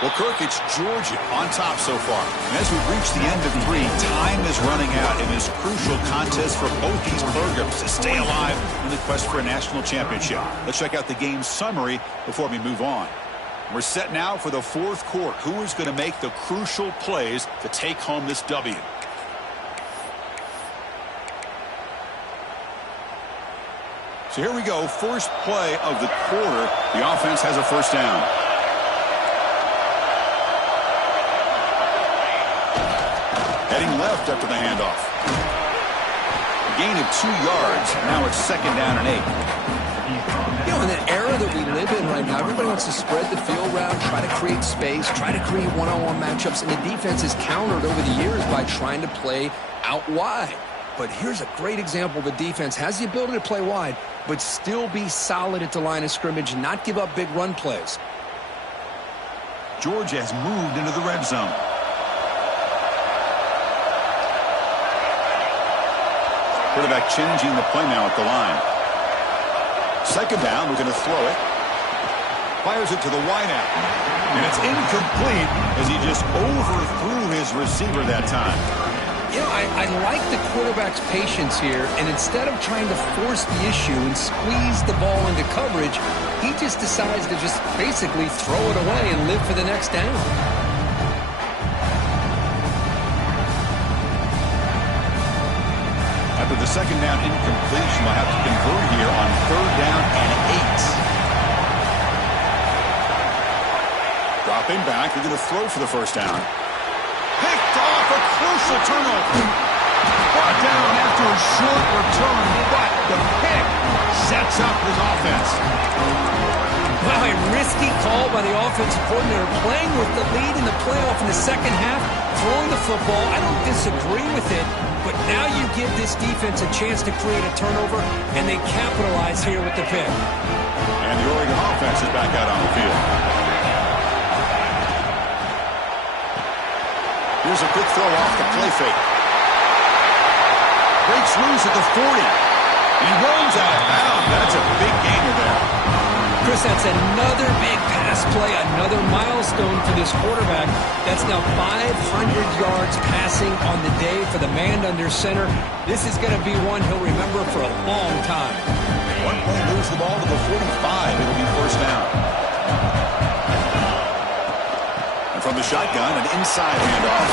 Well, Kirk, it's Georgia on top so far. And as we've reached the end of 3, time is running out in this crucial contest for both these programs to stay alive in the quest for a national championship. Let's check out the game summary before we move on. We're set now for the 4th quarter. Who is going to make the crucial plays to take home this W? So here we go. First play of the quarter. The offense has a 1st down. Heading left after the handoff. A gain of 2 yards. Now it's 2nd down and 8. You know, in the era that we live in right now, everybody wants to spread the field route, try to create space, try to create one-on-one matchups, and the defense is countered over the years by trying to play out wide. But here's a great example. The defense has the ability to play wide, but still be solid at the line of scrimmage and not give up big run plays. Georgia has moved into the red zone. Quarterback changing the play now at the line. 2nd down, we're going to throw it. Fires it to the wideout. And it's incomplete as he just overthrew his receiver that time. You know, I like the quarterback's patience here, and instead of trying to force the issue and squeeze the ball into coverage, he just decides to just basically throw it away and live for the next down. After the 2nd down incompletion, we'll have to convert here on 3rd down and 8. Dropping back, they're going to throw for the 1st down. Picked off, a crucial turnover. Brought down after a short return, but the pick sets up his offense. Wow, a risky call by the offensive coordinator, playing with the lead in the playoff in the 2nd half, throwing the football. I don't disagree with it, but now you give this defense a chance to create a turnover, and they capitalize here with the pick. And the Oregon offense is back out on the field. Here's a quick throw off the play fake. Breaks loose at the 40. He runs out of bounds. That's a big gainer there. Chris, that's another big pass play, another milestone for this quarterback. That's now 500 yards passing on the day for the man under center. This is going to be one he'll remember for a long time. One play moves the ball to the 45. It'll be 1st down. And from the shotgun, an inside handoff.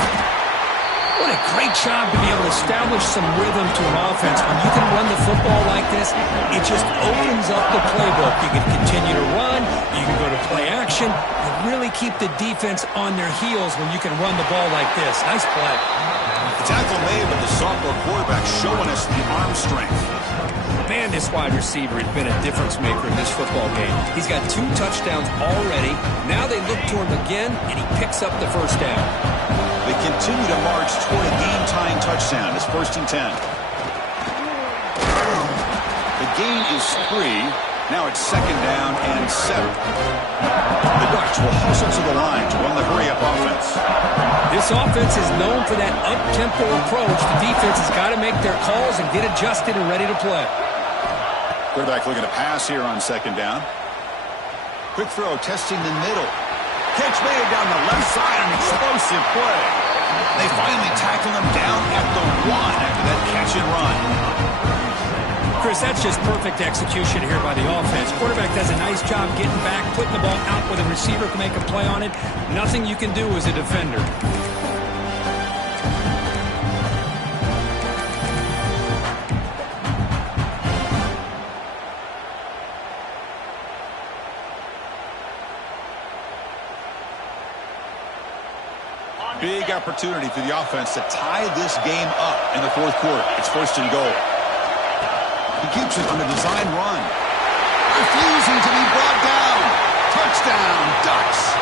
What a great job to be able to establish some rhythm to an offense. When you can run the football like this, it just opens up the playbook. You can continue to run. You can go to play action. You really keep the defense on their heels when you can run the ball like this. Nice play. The tackle made, but the sophomore quarterback showing us the arm strength. Man, this wide receiver has been a difference maker in this football game. He's got 2 touchdowns already. Now they look to him again, and he picks up the first down. They continue to march toward a game-tying touchdown. It's 1st and 10. The gain is 3. Now it's 2nd down and 7. The Ducks will hustle to the line to run the hurry-up offense. This offense is known for that up-tempo approach. The defense has got to make their calls and get adjusted and ready to play. Quarterback looking to pass here on 2nd down. Quick throw, testing the middle. Catch made down the left side, an explosive play. They finally tackle him down at the 1 after that catch and run. Chris, that's just perfect execution here by the offense. Quarterback does a nice job getting back, putting the ball out where the receiver can make a play on it. Nothing you can do as a defender. Big opportunity for the offense to tie this game up in the 4th quarter. It's 1st and goal. He keeps it on a design run. Refusing to be brought down. Touchdown, Ducks.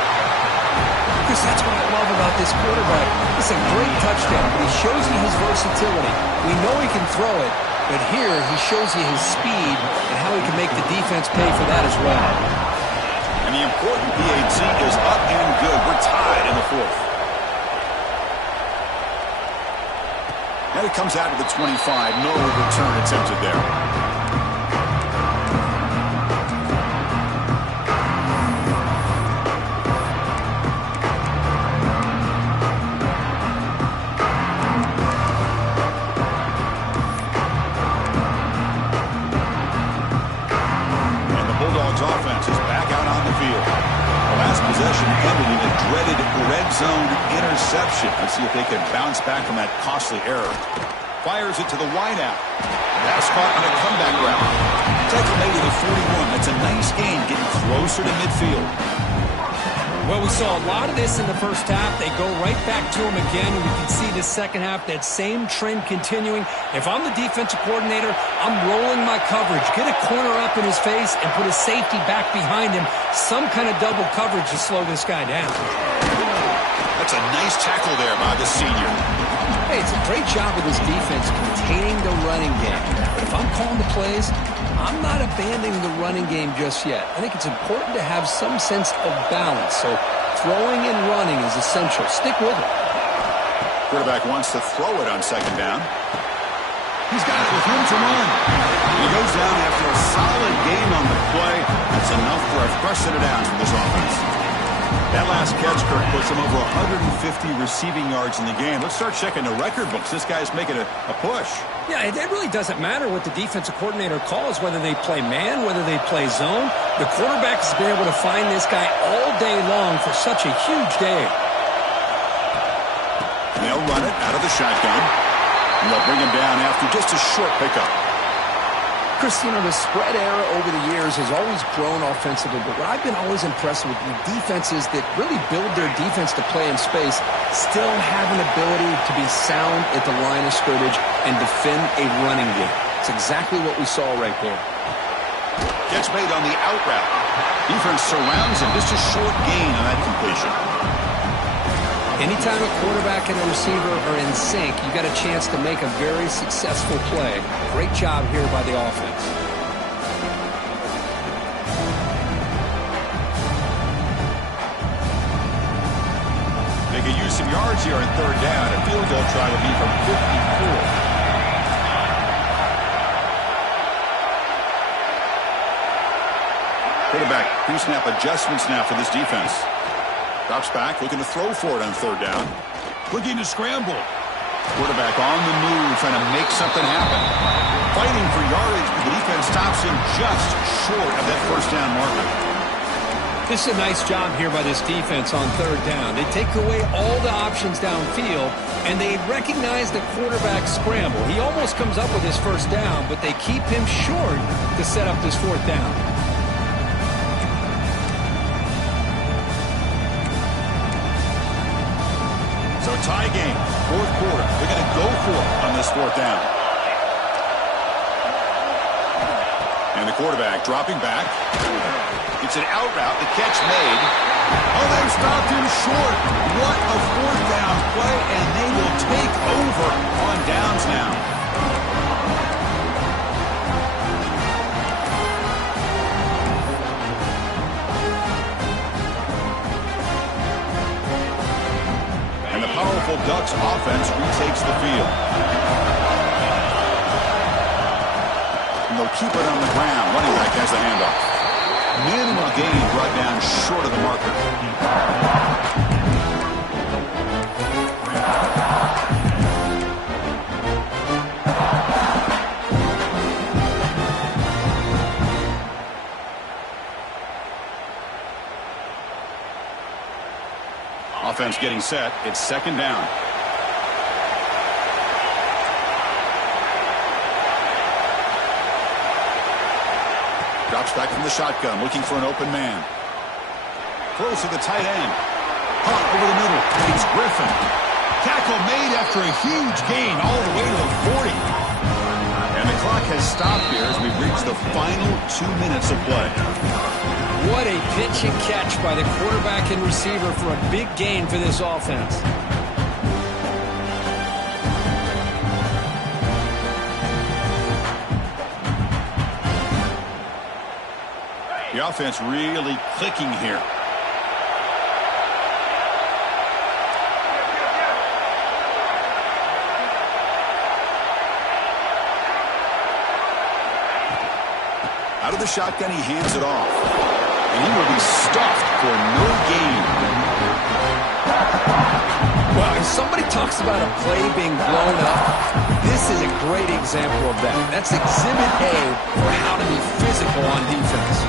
Chris, that's what I love about this quarterback. It's a great touchdown, but he shows you his versatility. We know he can throw it, but here he shows you his speed and how he can make the defense pay for that as well. And the important PAT is up and good. We're tied in the 4th. Now he comes out to the 25. No return attempted there. And the Bulldogs offense is back out on the field. The last possession ended in a dreaded red zone interception. Let's see if they can bounce back from that costly error. Fires it to the wideout. Pass caught on a comeback route. Tackle made to the 41. That's a nice gain, getting closer to midfield. Well, we saw a lot of this in the first half. They go right back to him again, and we can see the second half, that same trend continuing. If I'm the defensive coordinator, I'm rolling my coverage. Get a corner up in his face and put a safety back behind him. Some kind of double coverage to slow this guy down. That's a nice tackle there by the senior. Hey, it's a great job of this defense containing the running game. But if I'm calling the plays, I'm not abandoning the running game just yet. I think it's important to have some sense of balance. So throwing and running is essential. Stick with it. Quarterback wants to throw it on 2nd down. He's got it with room to run. He goes down after a solid gain on the play. That's enough for a fresh set of downs for this offense. That last catch, Kirk, puts him over 150 receiving yards in the game. Let's start checking the record books. This guy's making a push. Yeah, it really doesn't matter what the defensive coordinator calls, whether they play man, whether they play zone. The quarterback has been able to find this guy all day long for such a huge day. They'll run it out of the shotgun. And they'll bring him down after just a short pickup. Chris, you know, the spread era over the years has always grown offensively, but what I've been always impressed with the defenses that really build their defense to play in space still have an ability to be sound at the line of scrimmage and defend a running game. It's exactly what we saw right there. Catch made on the out route. Defense surrounds him. Just a short gain on that completion. Anytime a quarterback and a receiver are in sync, you got a chance to make a very successful play. Great job here by the offense. They could use some yards here on 3rd down. A field goal try would be from 54. Quarterback pre-snap adjustments now for this defense. Drops back, looking to throw for it on 3rd down. Looking to scramble. Quarterback on the move, trying to make something happen. Fighting for yardage, but the defense stops him just short of that 1st down marker. This is a nice job here by this defense on third down. They take away all the options downfield, and they recognize the quarterback scramble. He almost comes up with his first down, but they keep him short to set up this fourth down. So tie game, fourth quarter. They're going to go for it on this fourth down. And the quarterback dropping back. It's an out route. The catch made. Oh, they stopped him short. What a fourth down play, and they will take over on downs now. And the powerful Ducks offense retakes the field. And they'll keep it on the ground. Running back has the handoff. Minimal gain brought down short of the marker. Offense getting set. It's second down. Drops back from the shotgun, looking for an open man. Throws to the tight end. Hunt over the middle. It's Griffin. Tackle made after a huge gain all the way to the 40. And the clock has stopped here as we've reached the final 2 minutes of play. What a pitch and catch by the quarterback and receiver for a big gain for this offense. The offense really clicking here. Out of the shotgun, he hands it off. And he will be stuffed for no gain. Well, if somebody talks about a play being blown up, this is a great example of that. That's exhibit A for how to be physical on defense.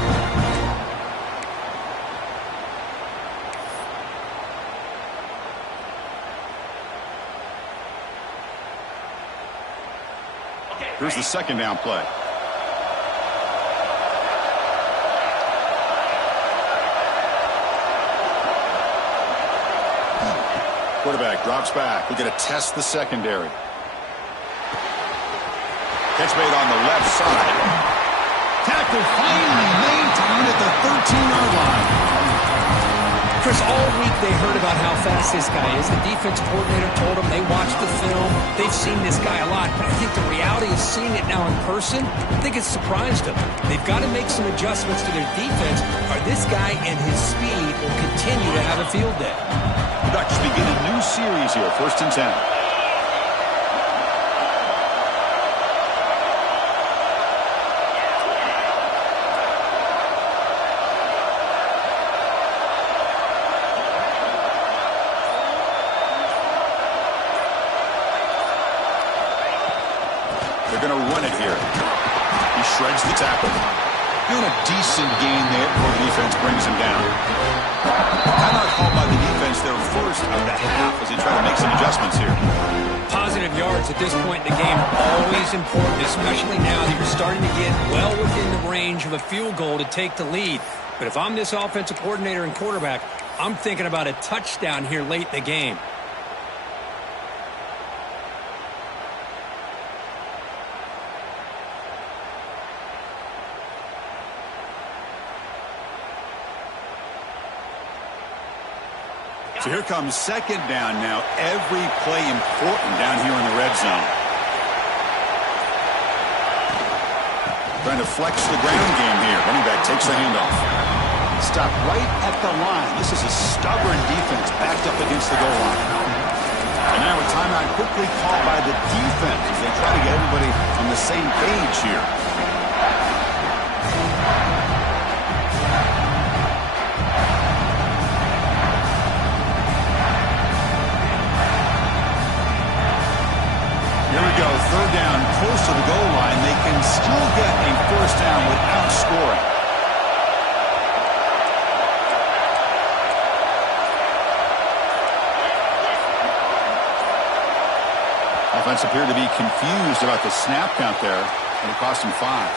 Here's the second down play. Quarterback drops back. We're going to test the secondary. Catch made on the left side. Tackle finally maintained at the 13-yard line. Chris, all week they heard about how fast this guy is. The defense coordinator told them they watched the film. They've seen this guy a lot. But I think the reality of seeing it now in person, I think it's surprised them. They've got to make some adjustments to their defense, or this guy and his speed will continue to have a field day. The Ducks begin a new series here, 1st and 10. They're going to run it here. He shreds the tackle. Doing a decent gain there before the defense brings him down. Timeout called by the defense their first of the half as they try to make some adjustments here. Positive yards at this point in the game are always important, especially now that you're starting to get well within the range of a field goal to take the lead. But if I'm this offensive coordinator and quarterback, I'm thinking about a touchdown here late in the game. So here comes second down now. Every play important down here in the red zone. Trying to flex the ground game here. Running back takes the handoff. Stop right at the line. This is a stubborn defense backed up against the goal line. And now a timeout quickly called by the defense as they try to get everybody on the same page here. Here we go, third down, close to the goal line. They can still get a first down without scoring. Offense appeared to be confused about the snap count there, and it cost him 5.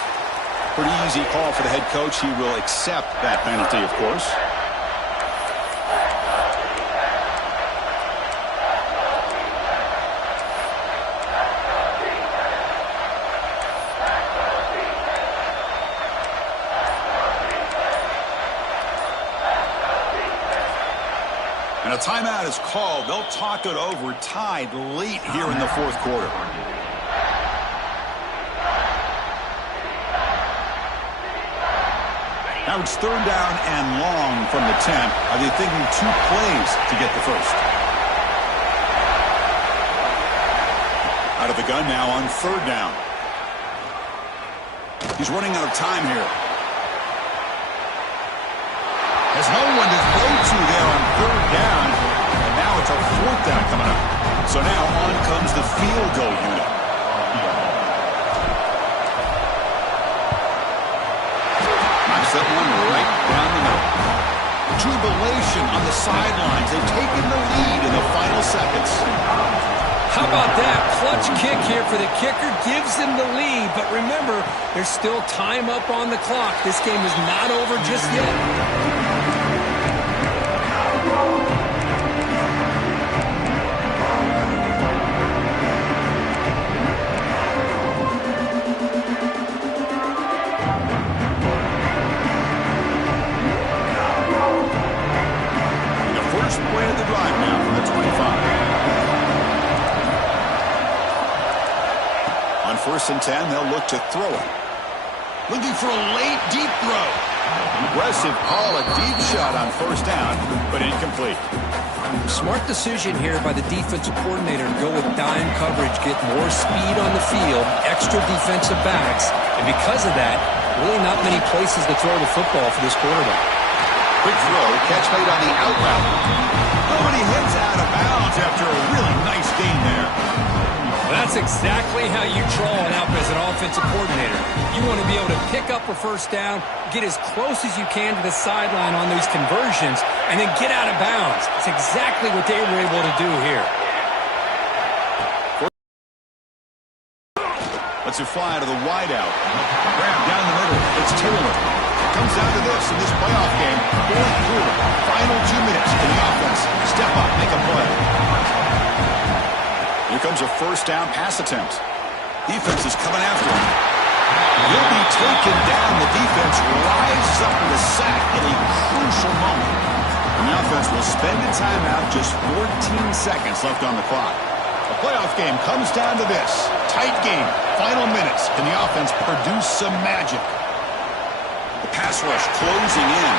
Pretty easy call for the head coach. He will accept that penalty, of course. And a timeout is called. They'll talk it over, tied late here in the fourth quarter. Now it's 3rd down and long from the 10. Are they thinking 2 plays to get the first? Out of the gun now on 3rd down. He's running out of time here. Has no one to throw to there on 3rd down. And now it's a 4th down coming up. So now on comes the field goal unit. Knocks that one right down the middle. Jubilation on the sidelines. They've taken the lead in the final seconds. How about that? Clutch kick here for the kicker. Gives them the lead. But remember, there's still time up on the clock. This game is not over just yet. First and 10, they'll look to throw it. Looking for a late deep throw. Aggressive call, a deep shot on 1st down, but incomplete. Smart decision here by the defensive coordinator to go with dime coverage, get more speed on the field, extra defensive backs, and because of that, really not many places to throw the football for this quarterback. Quick throw, catch made on the out route. Nobody hits out of bounds after a really nice gain there. Well, that's exactly how you draw it up as an offensive coordinator. You want to be able to pick up a 1st down, get as close as you can to the sideline on these conversions, and then get out of bounds. It's exactly what they were able to do here. Lets it fly to the wideout. Grab down the middle. It's Taylor. Comes down to this in this playoff game. 4th quarter. Final 2 minutes. Can the offense step up, make a play? Here comes a 1st down pass attempt. Defense is coming after him. He'll be taken down. The defense rises up with a sack in a crucial moment. And the offense will spend a timeout, just 14 seconds left on the clock. The playoff game comes down to this. Tight game, final minutes. Can the offense produce some magic? The pass rush closing in.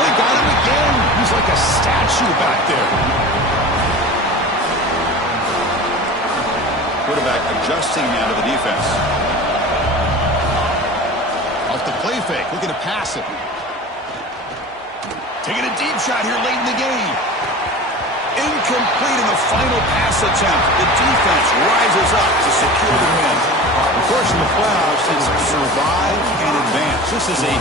They got him again. He's like a statue back there. Quarterback adjusting now to the defense. Off the play fake, looking to pass it. Taking a deep shot here late in the game. Incomplete in the final pass attempt. The defense rises up to secure the win. Of course, in the playoffs, it's survive and advance. This is a